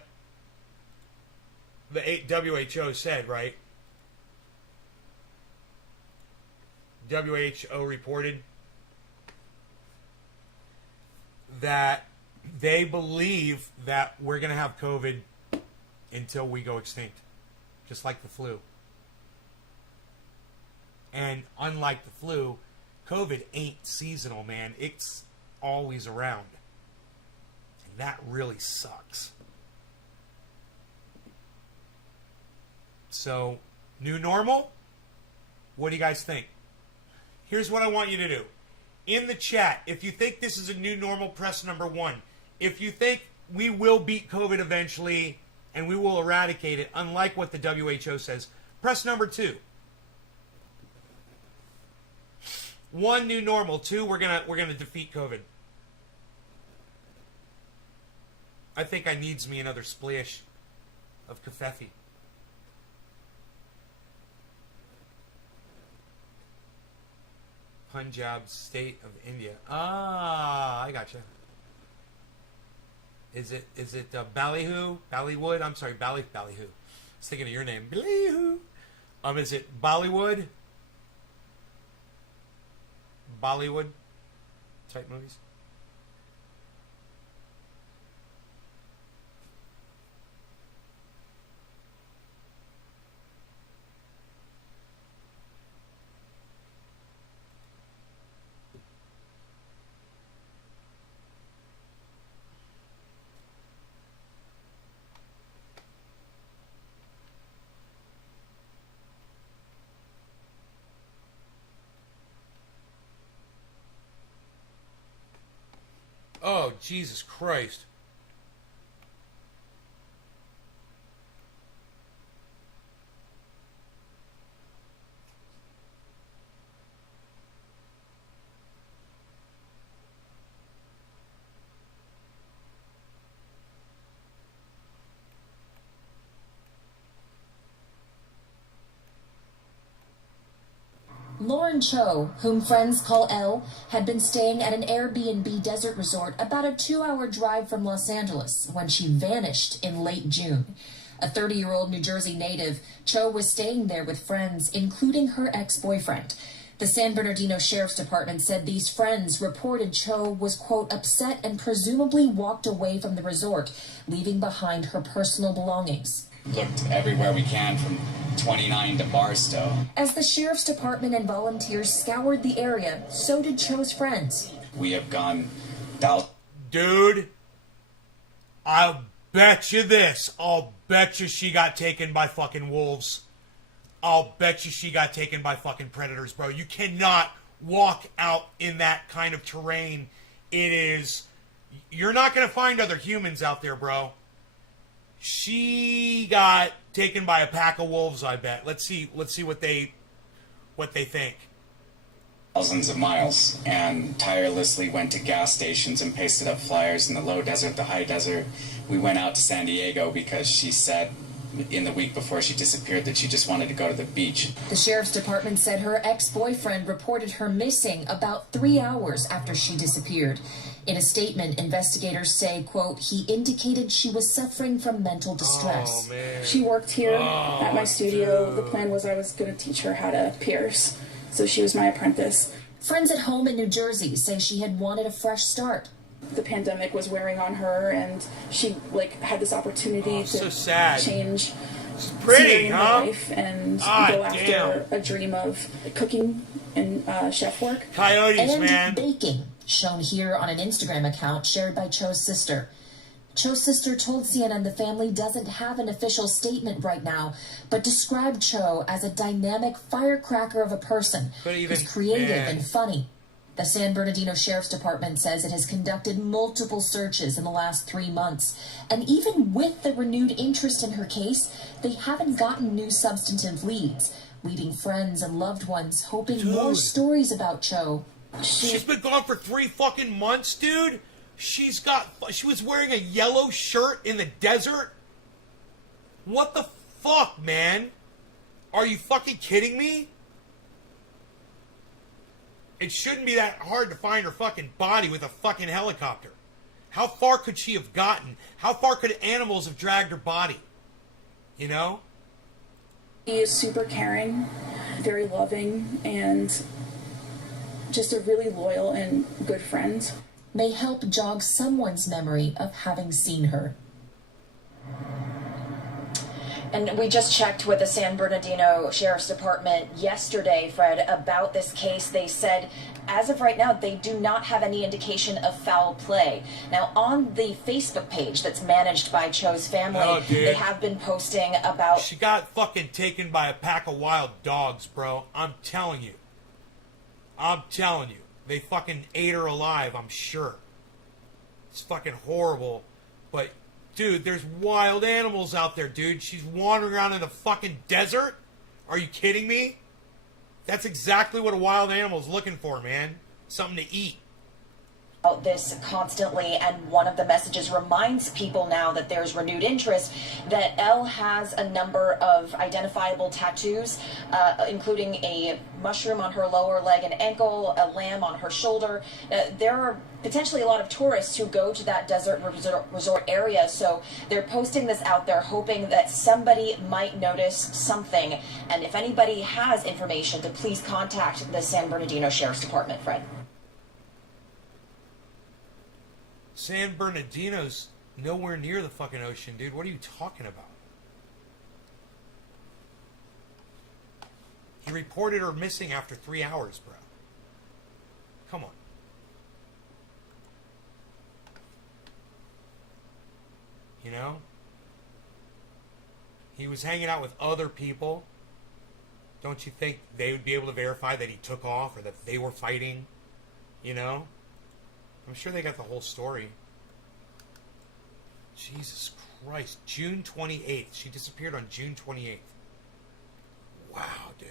the WHO said, right? WHO reported that they believe that we're going to have COVID until we go extinct, just like the flu. And unlike the flu, COVID ain't seasonal, man. It's always around. And that really sucks. So, new normal? What do you guys think? Here's what I want you to do. In the chat, if you think this is a new normal, press number 1. If you think we will beat COVID eventually and we will eradicate it, unlike what the WHO says, press number 2. 1, new normal. 2, we're gonna defeat COVID. I think I needs me another splash of kafefi. Punjab state of India. Ah, I gotcha. Is it Ballyhoo? Ballywood? I'm sorry, Ballyhoo. I was thinking of your name. Ballyhoo. Is it Bollywood? Bollywood type movies? Oh, Jesus Christ. Lauren Cho, whom friends call Elle, had been staying at an Airbnb desert resort about a 2-hour drive from Los Angeles when she vanished in late June. A 30-year-old New Jersey native, Cho was staying there with friends, including her ex-boyfriend. The San Bernardino Sheriff's Department said these friends reported Cho was, quote, upset and presumably walked away from the resort, leaving behind her personal belongings. Looked everywhere we can from 29 to Barstow. As the Sheriff's Department and volunteers scoured the area, so did Cho's friends. We have gone Dude, I'll bet you this. I'll bet you she got taken by fucking wolves. I'll bet you she got taken by fucking predators, bro. You cannot walk out in that kind of terrain. You're not going to find other humans out there, bro. She got taken by a pack of wolves, I bet. Let's see what they think. Thousands of miles and tirelessly went to gas stations and pasted up flyers in the low desert, the high desert. We went out to San Diego because she said in the week before she disappeared that she just wanted to go to the beach. The Sheriff's Department said her ex-boyfriend reported her missing about 3 hours after she disappeared. In a statement, investigators say, quote, he indicated she was suffering from mental distress. Oh, man. She worked here at my studio. Dude. The plan was I was going to teach her how to pierce, so she was my apprentice. Friends at home in New Jersey say she had wanted a fresh start. The pandemic was wearing on her, and she had this opportunity to change pretty, her huh? life and go after damn. a dream of cooking and chef work. Coyotes, and man. baking, shown here on an Instagram account shared by Cho's sister. Cho's sister told CNN the family doesn't have an official statement right now, but described Cho as a dynamic firecracker of a person who's creative and funny. The San Bernardino Sheriff's Department says it has conducted multiple searches in the last 3 months. And even with the renewed interest in her case, they haven't gotten new substantive leads, leaving friends and loved ones hoping more stories about Cho. She's been gone for 3 fucking months, dude. She was wearing a yellow shirt in the desert. What the fuck, man? Are you fucking kidding me? It shouldn't be that hard to find her fucking body with a fucking helicopter. How far could she have gotten? How far could animals have dragged her body? You know? He is super caring, very loving, and just a really loyal and good friend. May help jog someone's memory of having seen her. And we just checked with the San Bernardino Sheriff's Department yesterday, Fred, about this case. They said, as of right now, they do not have any indication of foul play. Now, on the Facebook page that's managed by Cho's family, they have been posting about... She got fucking taken by a pack of wild dogs, bro. I'm telling you. I'm telling you. They fucking ate her alive, I'm sure. It's fucking horrible. But... dude, there's wild animals out there, dude. She's wandering around in the fucking desert? Are you kidding me? That's exactly what a wild animal is looking for, man. Something to eat. This constantly, and one of the messages reminds people now that there's renewed interest that Elle has a number of identifiable tattoos, including a mushroom on her lower leg and ankle, a lamb on her shoulder. There are potentially a lot of tourists who go to that desert resort area, so they're posting this out there hoping that somebody might notice something. And if anybody has information, to please contact the San Bernardino Sheriff's Department. Fred. San Bernardino's nowhere near the fucking ocean, dude. What are you talking about? He reported her missing after 3 hours, bro. Come on. You know? He was hanging out with other people. Don't you think they would be able to verify that he took off or that they were fighting? You know? I'm sure they got the whole story. Jesus Christ. June 28th. She disappeared on June 28th. Wow, dude.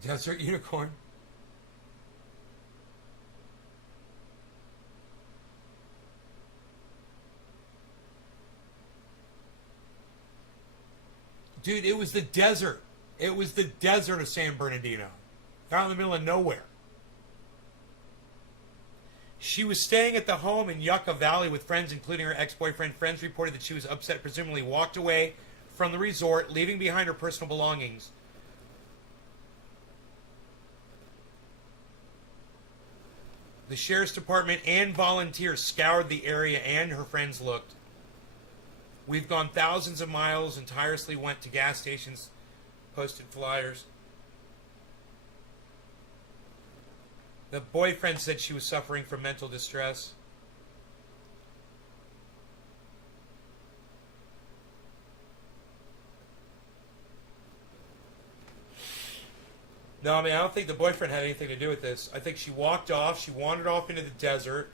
Desert unicorn. Dude, it was the desert. It was the desert of San Bernardino. Out in the middle of nowhere. She was staying at the home in Yucca Valley with friends, including her ex-boyfriend. Friends reported that she was upset, presumably walked away from the resort, leaving behind her personal belongings. The sheriff's department and volunteers scoured the area, and her friends looked. We've gone thousands of miles and tirelessly went to gas stations, posted flyers. The boyfriend said she was suffering from mental distress. No, I mean, I don't think the boyfriend had anything to do with this. I think she walked off, she wandered off into the desert,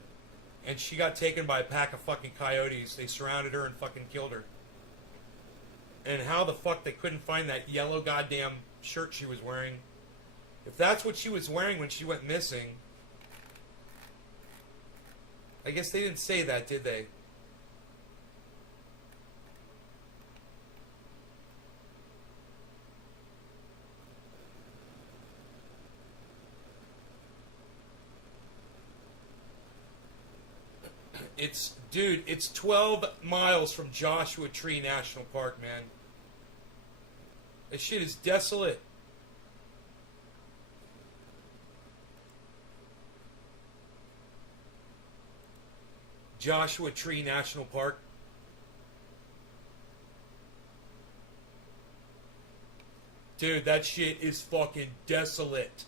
and she got taken by a pack of fucking coyotes. They surrounded her and fucking killed her. And how the fuck they couldn't find that yellow goddamn shirt she was wearing. If that's what she was wearing when she went missing... I guess they didn't say that, did they? Dude, it's 12 miles from Joshua Tree National Park, man. That shit is desolate. Joshua Tree National Park. Dude, that shit is fucking desolate.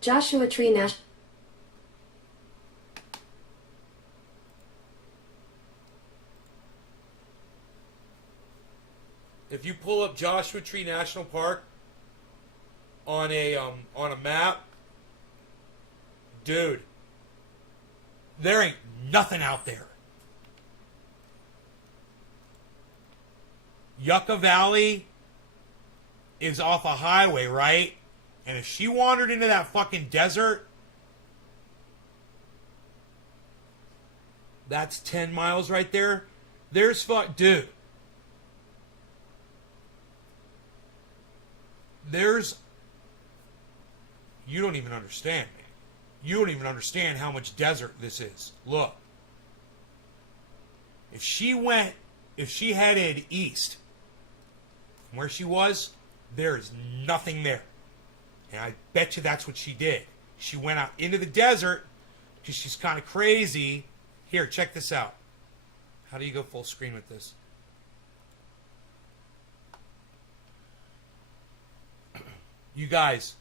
Joshua Tree National... If you pull up Joshua Tree National Park on a map, dude, there ain't nothing out there. Yucca Valley is off a highway, right? And if she wandered into that fucking desert, that's 10 miles right there. There's dude. You don't even understand, man. You don't even understand how much desert this is. Look. If she headed east from where she was, there is nothing there. And I bet you that's what she did. She went out into the desert because she's kind of crazy. Here, check this out. How do you go full screen with this? You guys,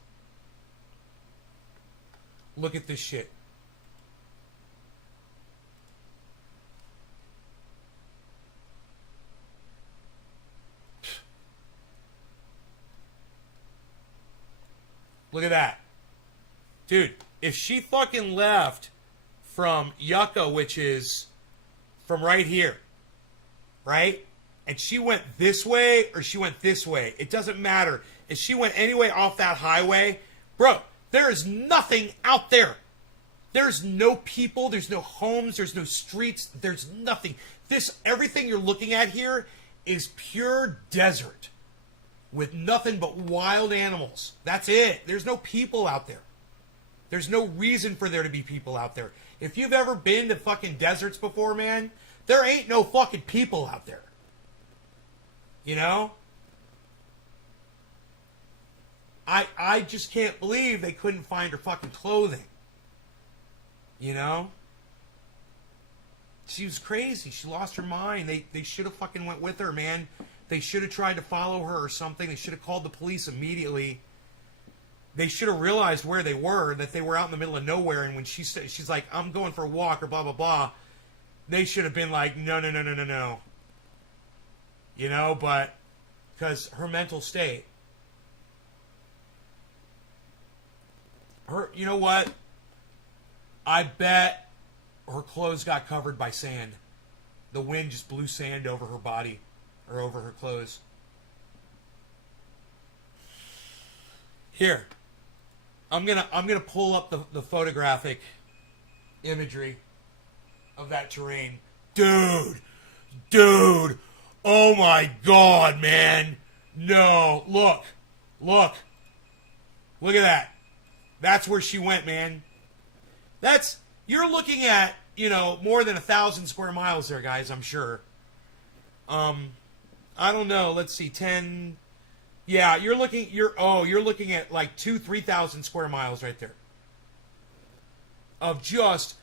look at this shit. Look at that. Dude, if she fucking left from Yucca, which is from right here, right? And she went this way or she went this way, it doesn't matter. If she went anyway off that highway, bro, there is nothing out there. There's no people, there's no homes, there's no streets, there's nothing. Everything you're looking at here is pure desert with nothing but wild animals. That's it. There's no people out there. There's no reason for there to be people out there. If you've ever been to fucking deserts before, man, there ain't no fucking people out there. You know? I just can't believe they couldn't find her fucking clothing. You know? She was crazy. She lost her mind. They should have fucking went with her, man. They should have tried to follow her or something. They should have called the police immediately. They should have realized where they were, that they were out in the middle of nowhere, and when she's like, I'm going for a walk or blah, blah, blah, they should have been like, no. You know, but because her mental state. You know what? I bet her clothes got covered by sand. The wind just blew sand over her body or over her clothes. Here. I'm gonna pull up the photographic imagery of that terrain. Dude, oh my God, man. No, look at that. That's where she went, man. You're looking at, more than 1,000 square miles there, guys, I'm sure. I don't know, let's see, 10... Yeah, you're looking at like 3,000 square miles right there. Of just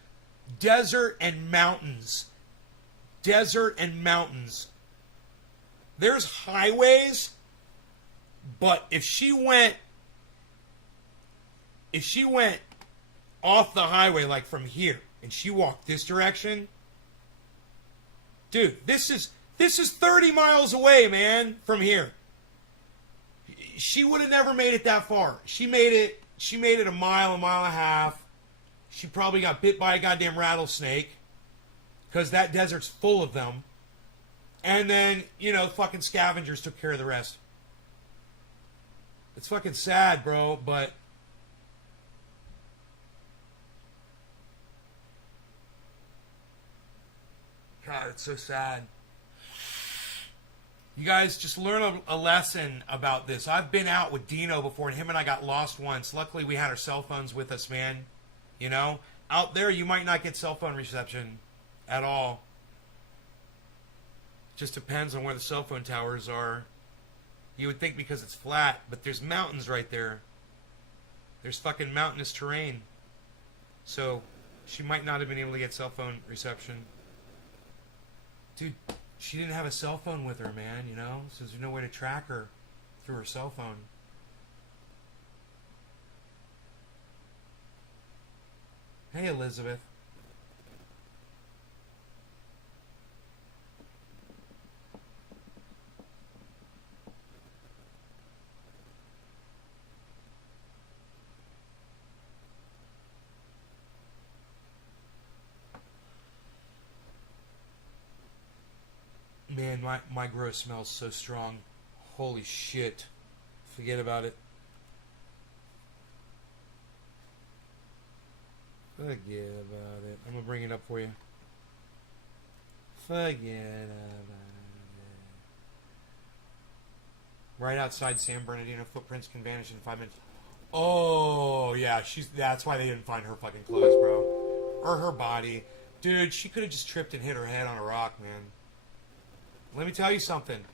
desert and mountains. Desert and mountains. There's highways, but if she went off the highway, like from here, and she walked this direction, dude, this is 30 miles away, man, from here. She would have never made it that far. She made it a mile and a half. She probably got bit by a goddamn rattlesnake, because that desert's full of them. And then, fucking scavengers took care of the rest. It's fucking sad, bro, but... God, it's so sad. You guys just learn a lesson about this. I've been out with Dino before, and him and I got lost once. Luckily, we had our cell phones with us, man. Out there, you might not get cell phone reception at all. Just depends on where the cell phone towers are. You would think because it's flat, but there's mountains right there. There's fucking mountainous terrain. So, she might not have been able to get cell phone reception. Dude, she didn't have a cell phone with her, man, so there's no way to track her through her cell phone. Hey, Elizabeth. Man, my grow smells so strong. Holy shit. Forget about it. Forget about it. I'm going to bring it up for you. Forget about it. Right outside San Bernardino, footprints can vanish in 5 minutes. Oh, yeah, that's why they didn't find her fucking clothes, bro. Or her body. Dude, she could have just tripped and hit her head on a rock, man. Let me tell you something.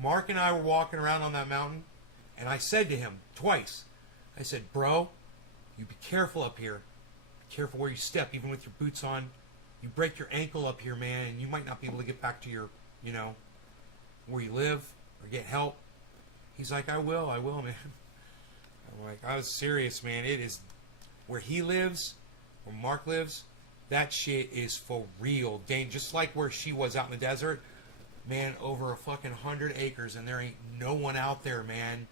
Mark and I were walking around on that mountain, and I said to him twice, I said, bro, you be careful up here. Be careful where you step, even with your boots on. You break your ankle up here, man, and you might not be able to get back to your, where you live or get help. He's like, I will, man. I'm like, I was serious, man. It is where he lives, where Mark lives, that shit is for real. Just like where she was out in the desert, man, over a fucking 100 acres, and there ain't no one out there, man.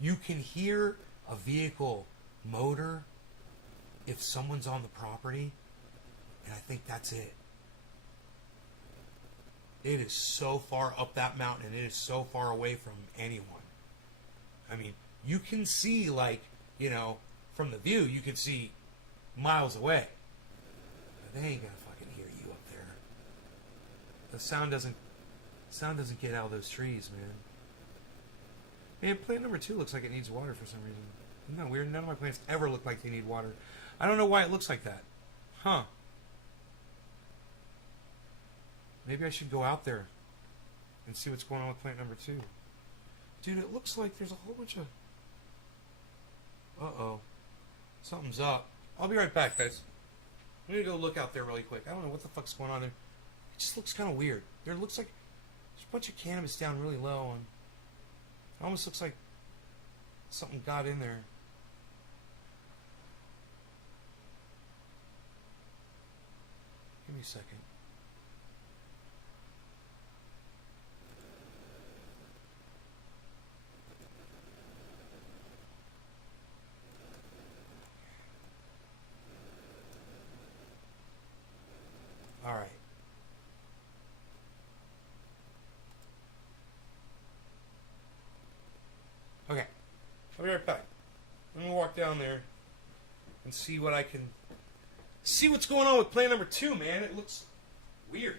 You can hear a vehicle motor if someone's on the property, and I think that's it. It is so far up that mountain, and it is so far away from anyone. I mean, you can see, from the view, you can see miles away. But they ain't gonna fucking hear you up there. The sound doesn't get out of those trees, man. Man, plant number 2 looks like it needs water for some reason. Isn't that weird? None of my plants ever look like they need water. I don't know why it looks like that. Huh. Maybe I should go out there and see what's going on with plant number 2. Dude, it looks like there's a whole bunch of... Uh-oh. Something's up. I'll be right back, guys. I'm going to go look out there really quick. I don't know what the fuck's going on there. It just looks kind of weird. There looks like there's a bunch of cannabis down really low, and it almost looks like something got in there. Give me a second. All right. Okay. I'll be right back. I'm going to walk down there and see what I can... See what's going on with plant number 2, man. It looks weird.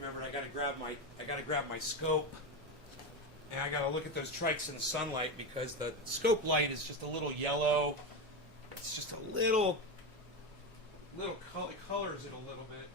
Remembered I gotta grab my scope, and I gotta look at those trikes in the sunlight because the scope light is just a little yellow. It's just a little colors it a little bit.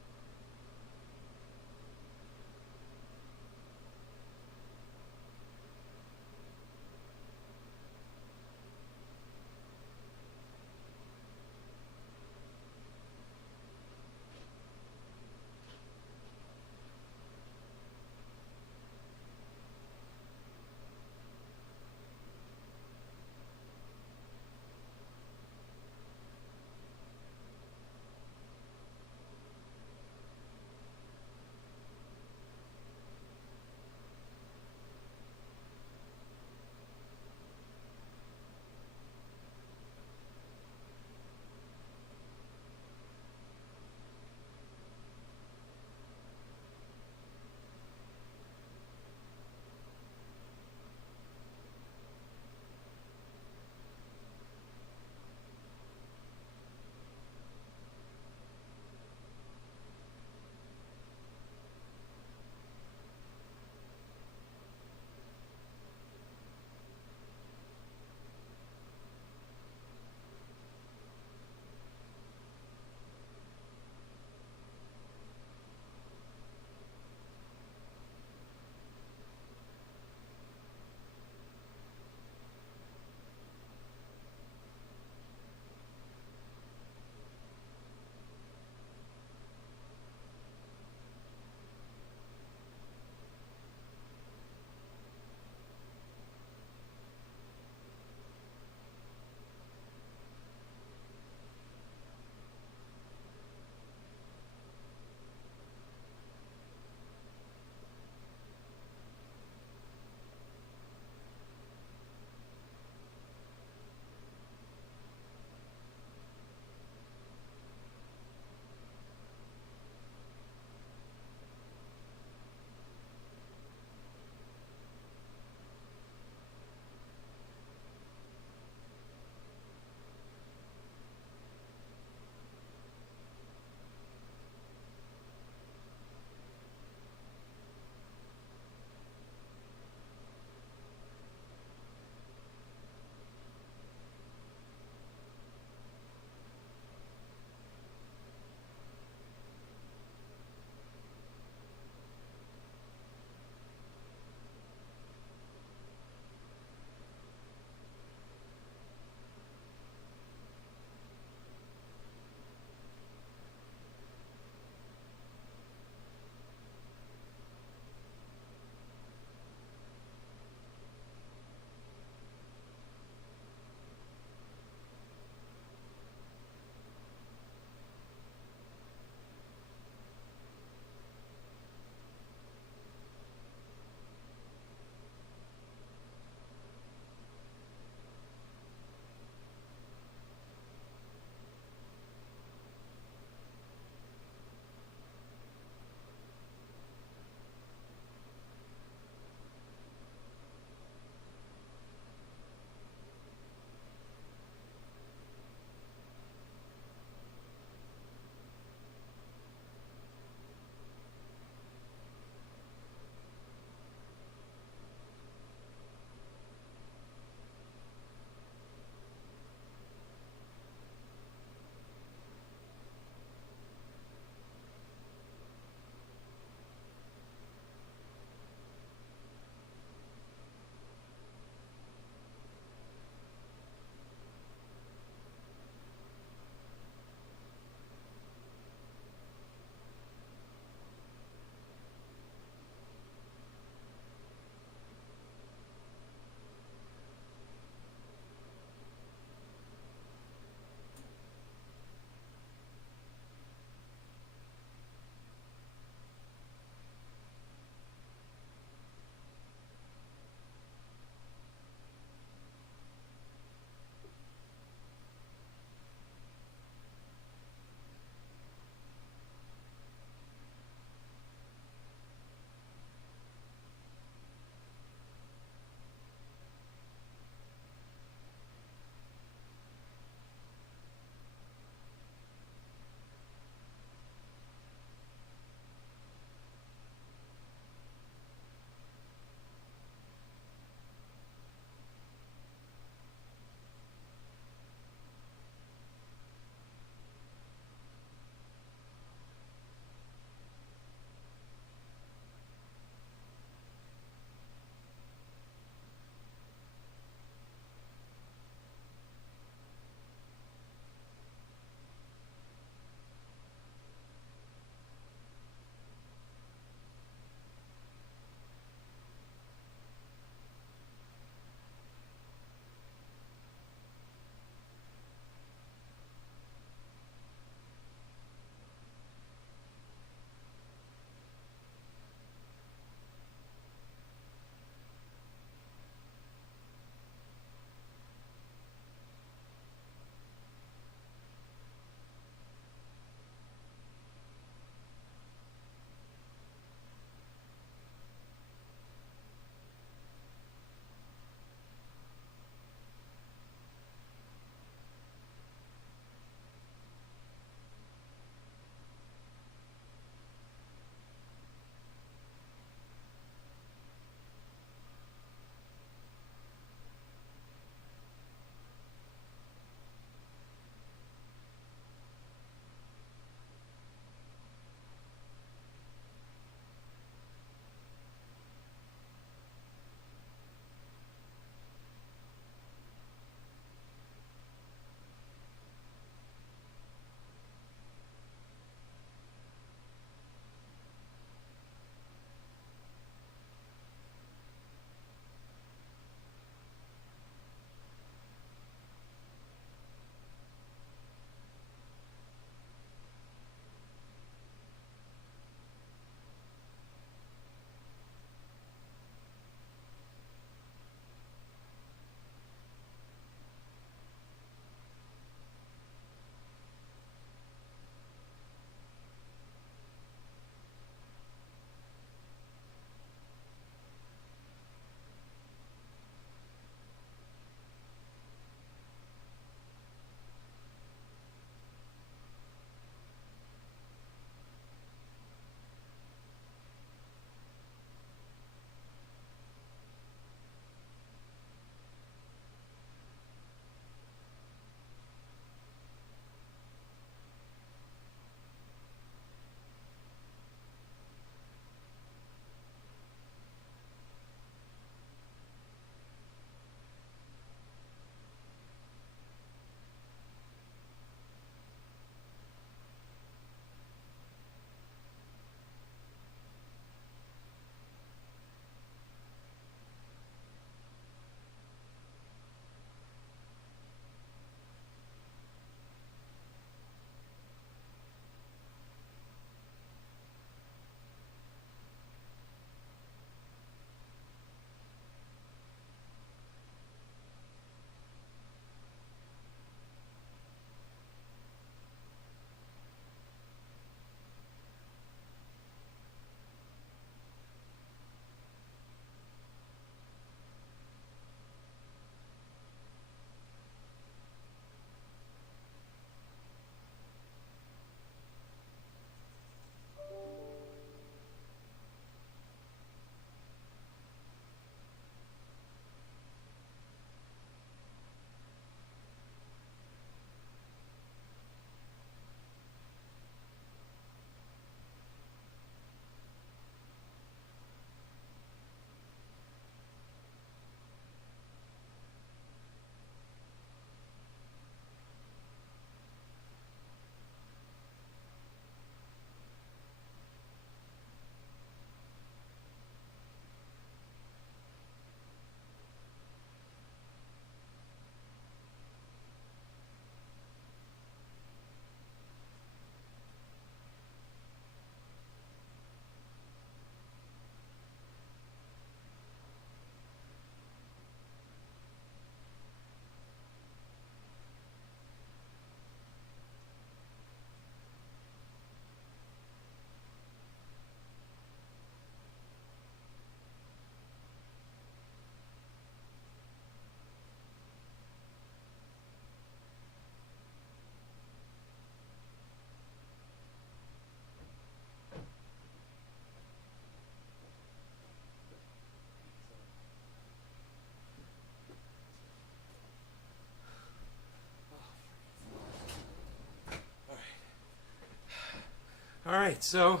Alright, so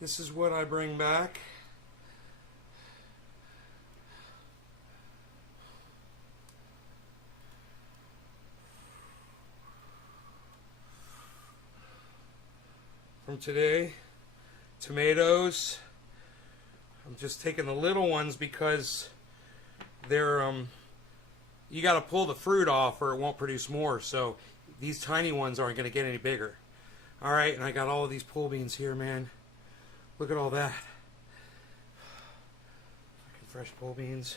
this is what I bring back. From today, tomatoes. I'm just taking the little ones because they're you got to pull the fruit off or it won't produce more. So these tiny ones aren't going to get any bigger. All right, and I got all of these pole beans here, man. Look at all that. Fucking fresh pole beans.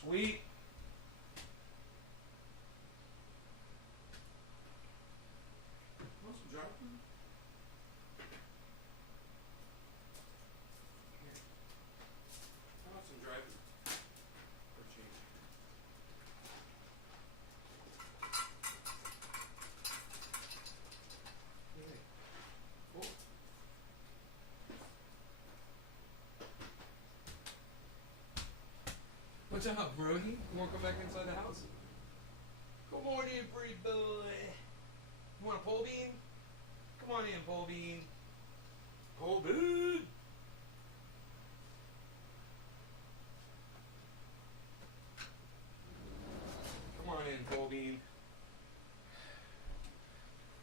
Sweet. Want some dry food? Here. I want some dry food. For change. Cool. What's up, Brody? You want to come back inside the house? Come on in, pretty boy. You want a pole bean? Come on in, pole bean. Pole bean. Come on in, pole bean.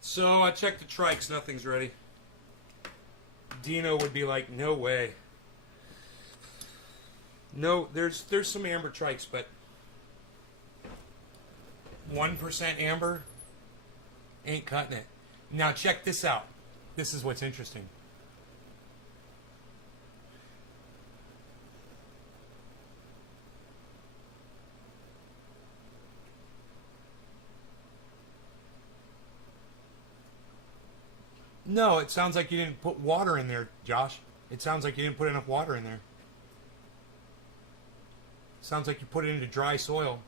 So I checked the trikes. Nothing's ready. Dino would be like, no way. No, there's some amber trikes, but 1% amber ain't cutting it. Now check this out. This is what's interesting. No, it sounds like you didn't put water in there, Josh. It sounds like you didn't put enough water in there. Sounds like you put it into dry soil.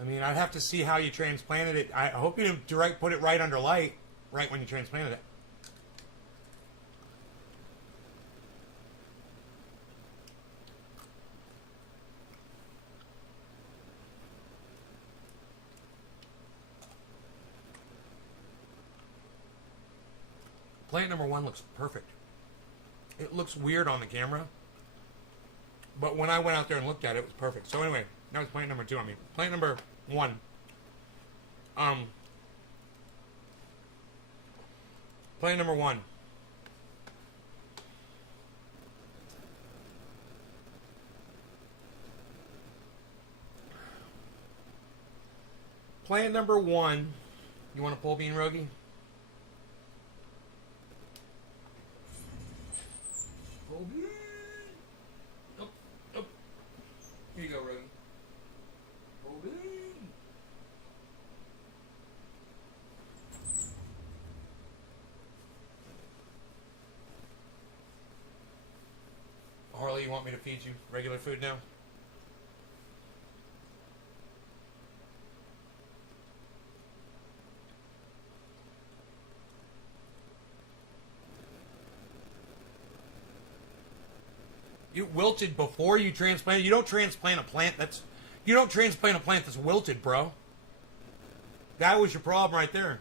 I mean, I'd have to see how you transplanted it. I hope you didn't put it right under light, right when you transplanted it. Plant number 1 looks perfect. It looks weird on the camera, but when I went out there and looked at it, it was perfect. So anyway, that was plant number 2. I mean, plant number 1. Plant number 1. Plant number 1. You want a pole bean, Rogie? Pole bean. Nope. Nope. Here you go, Rogie. Pole bean. Harley, you want me to feed you regular food now? It wilted before you transplanted. You don't transplant a plant that's wilted, bro. That was your problem right there.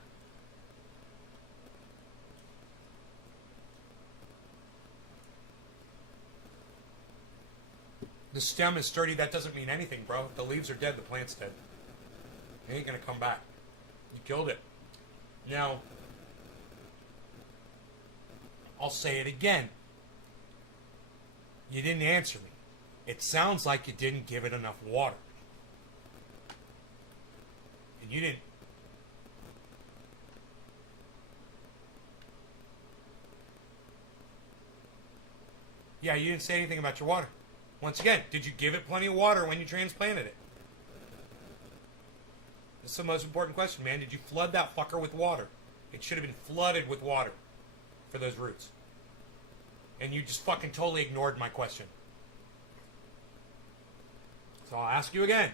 The stem is sturdy. That doesn't mean anything, bro. The leaves are dead. The plant's dead. It ain't gonna come back. You killed it. Now, I'll say it again. You didn't answer me. It sounds like you didn't give it enough water. And you didn't. Yeah, you didn't say anything about your water. Once again, did you give it plenty of water when you transplanted it? This is the most important question, man. Did you flood that fucker with water? It should have been flooded with water for those roots. And you just fucking totally ignored my question. So I'll ask you again.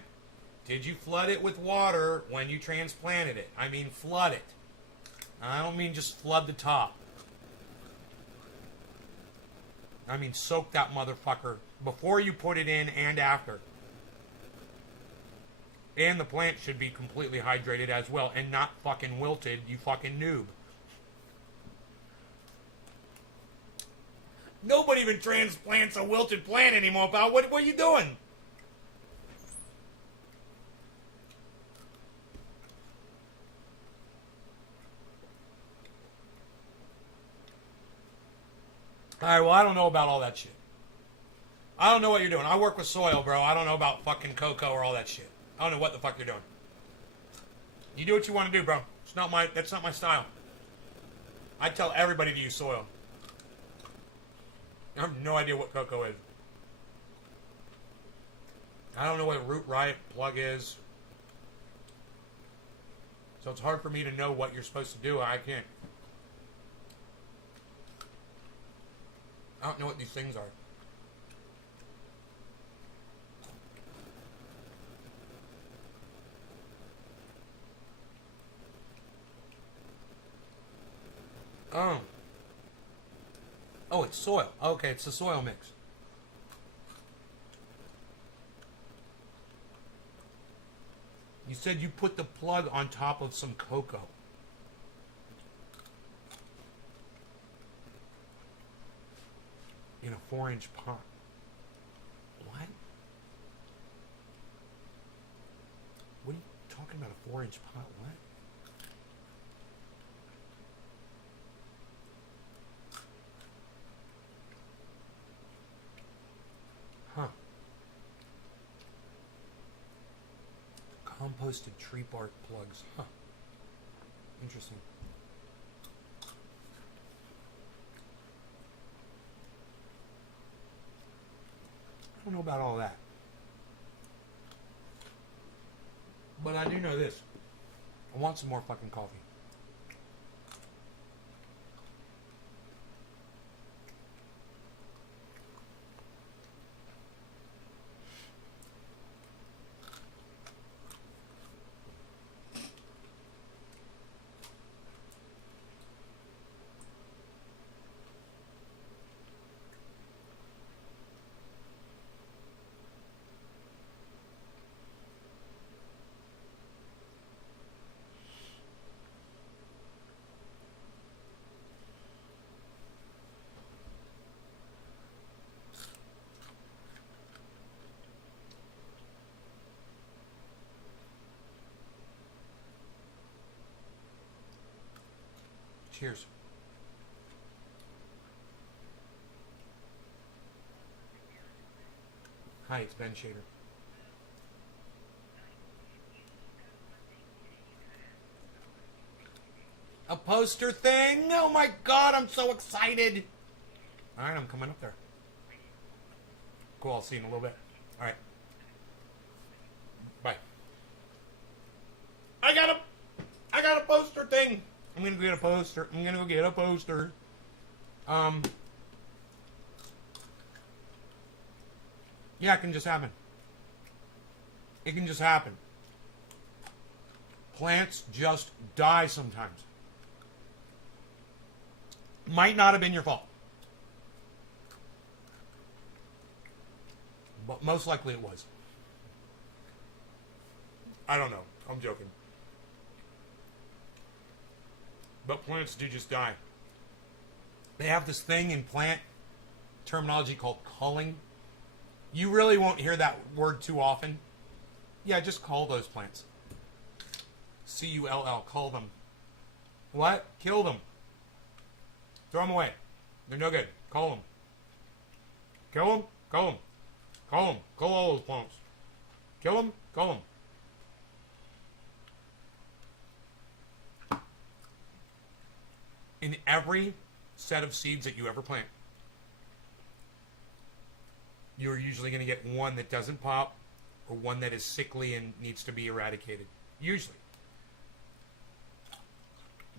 Did you flood it with water when you transplanted it? I mean flood it. I don't mean just flood the top. I mean, soak that motherfucker before you put it in and after. And the plant should be completely hydrated as well and not fucking wilted, you fucking noob. Nobody even transplants a wilted plant anymore, pal. What are you doing? Alright, well, I don't know about all that shit. I don't know what you're doing. I work with soil, bro. I don't know about fucking cocoa or all that shit. I don't know what the fuck you're doing. You do what you want to do, bro. That's not my style. I tell everybody to use soil. I have no idea what cocoa is. I don't know what a root riot plug is. So it's hard for me to know what you're supposed to do. I can't. I don't know what these things are. Oh, it's soil. Okay, it's the soil mix. You said you put the plug on top of some cocoa. In a 4-inch pot. What? What are you talking about, a 4-inch pot? What? Huh. Composted tree bark plugs. Huh. Interesting. I don't know about all that. But I do know this. I want some more fucking coffee. Cheers. Hi, it's Ben Shader. A poster thing? Oh my god, I'm so excited. Alright, I'm coming up there. Cool, I'll see you in a little bit. Alright. Bye. I got a poster thing. I'm gonna go get a poster. I'm gonna go get a poster. Yeah, it can just happen. It can just happen. Plants just die sometimes. Might not have been your fault. But most likely it was. I don't know. I'm joking. But plants do just die. They have this thing in plant terminology called culling. You really won't hear that word too often. Yeah, just cull those plants. C-U-L-L, cull them. What? Kill them. Throw them away. They're no good. Cull them. Kill them? Cull them. Cull them. Cull all those plants. Kill them? Cull them. In every set of seeds that you ever plant, you're usually going to get one that doesn't pop or one that is sickly and needs to be eradicated. Usually.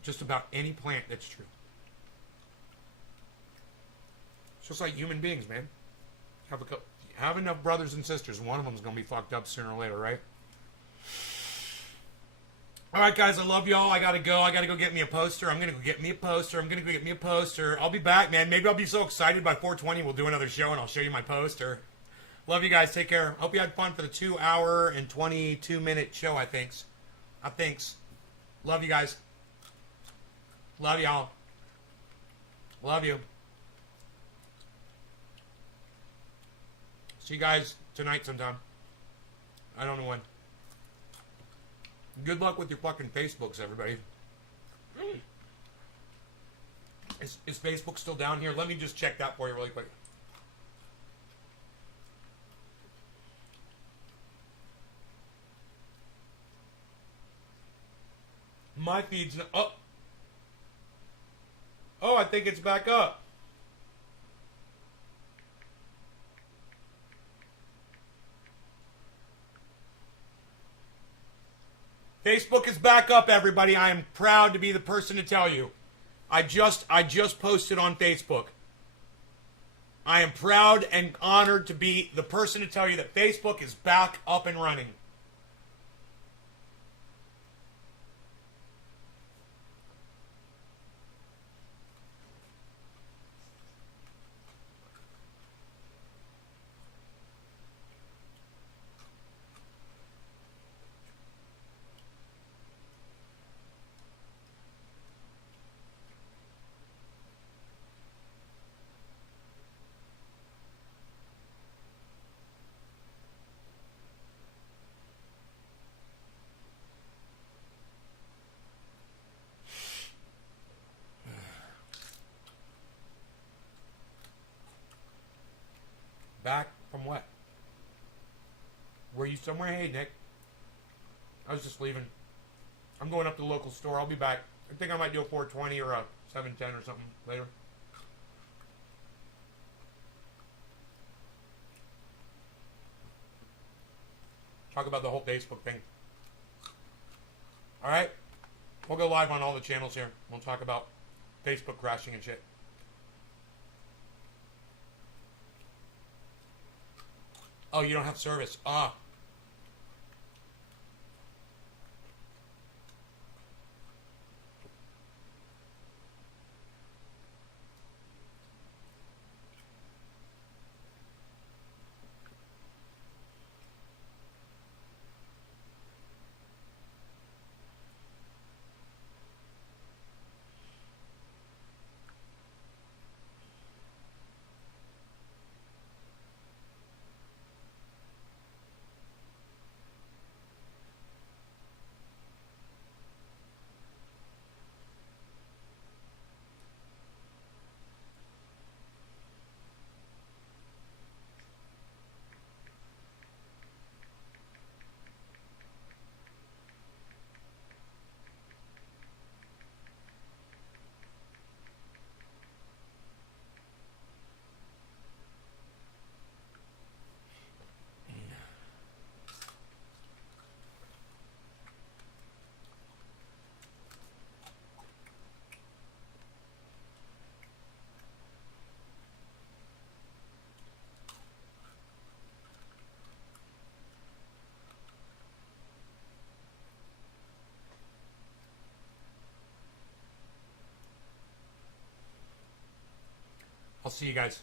Just about any plant, that's true. It's just like human beings, man. Have enough brothers and sisters. One of them's going to be fucked up sooner or later, right? All right, guys, I love y'all. I gotta go. I gotta go get me a poster. I'm gonna go get me a poster. I'll be back, man. Maybe I'll be so excited by 420 we'll do another show and I'll show you my poster. Love you guys. Take care. Hope you had fun for the 2-hour and 22-minute show, I thinks. Love you guys. Love y'all. Love you. See you guys tonight sometime. I don't know when. Good luck with your fucking Facebooks, everybody. Is Facebook still down here? Let me just check that for you really quick. My feed's up. Oh, I think it's back up. Facebook is back up, everybody. I am proud to be the person to tell you. I just posted on Facebook. I am proud and honored to be the person to tell you that Facebook is back up and running. Back from what? Were you somewhere? Hey, Nick. I was just leaving. I'm going up to the local store. I'll be back. I think I might do a 420 or a 710 or something later. Talk about the whole Facebook thing. Alright? We'll go live on all the channels here. We'll talk about Facebook crashing and shit. Oh, you don't have service. Ah. I'll see you guys.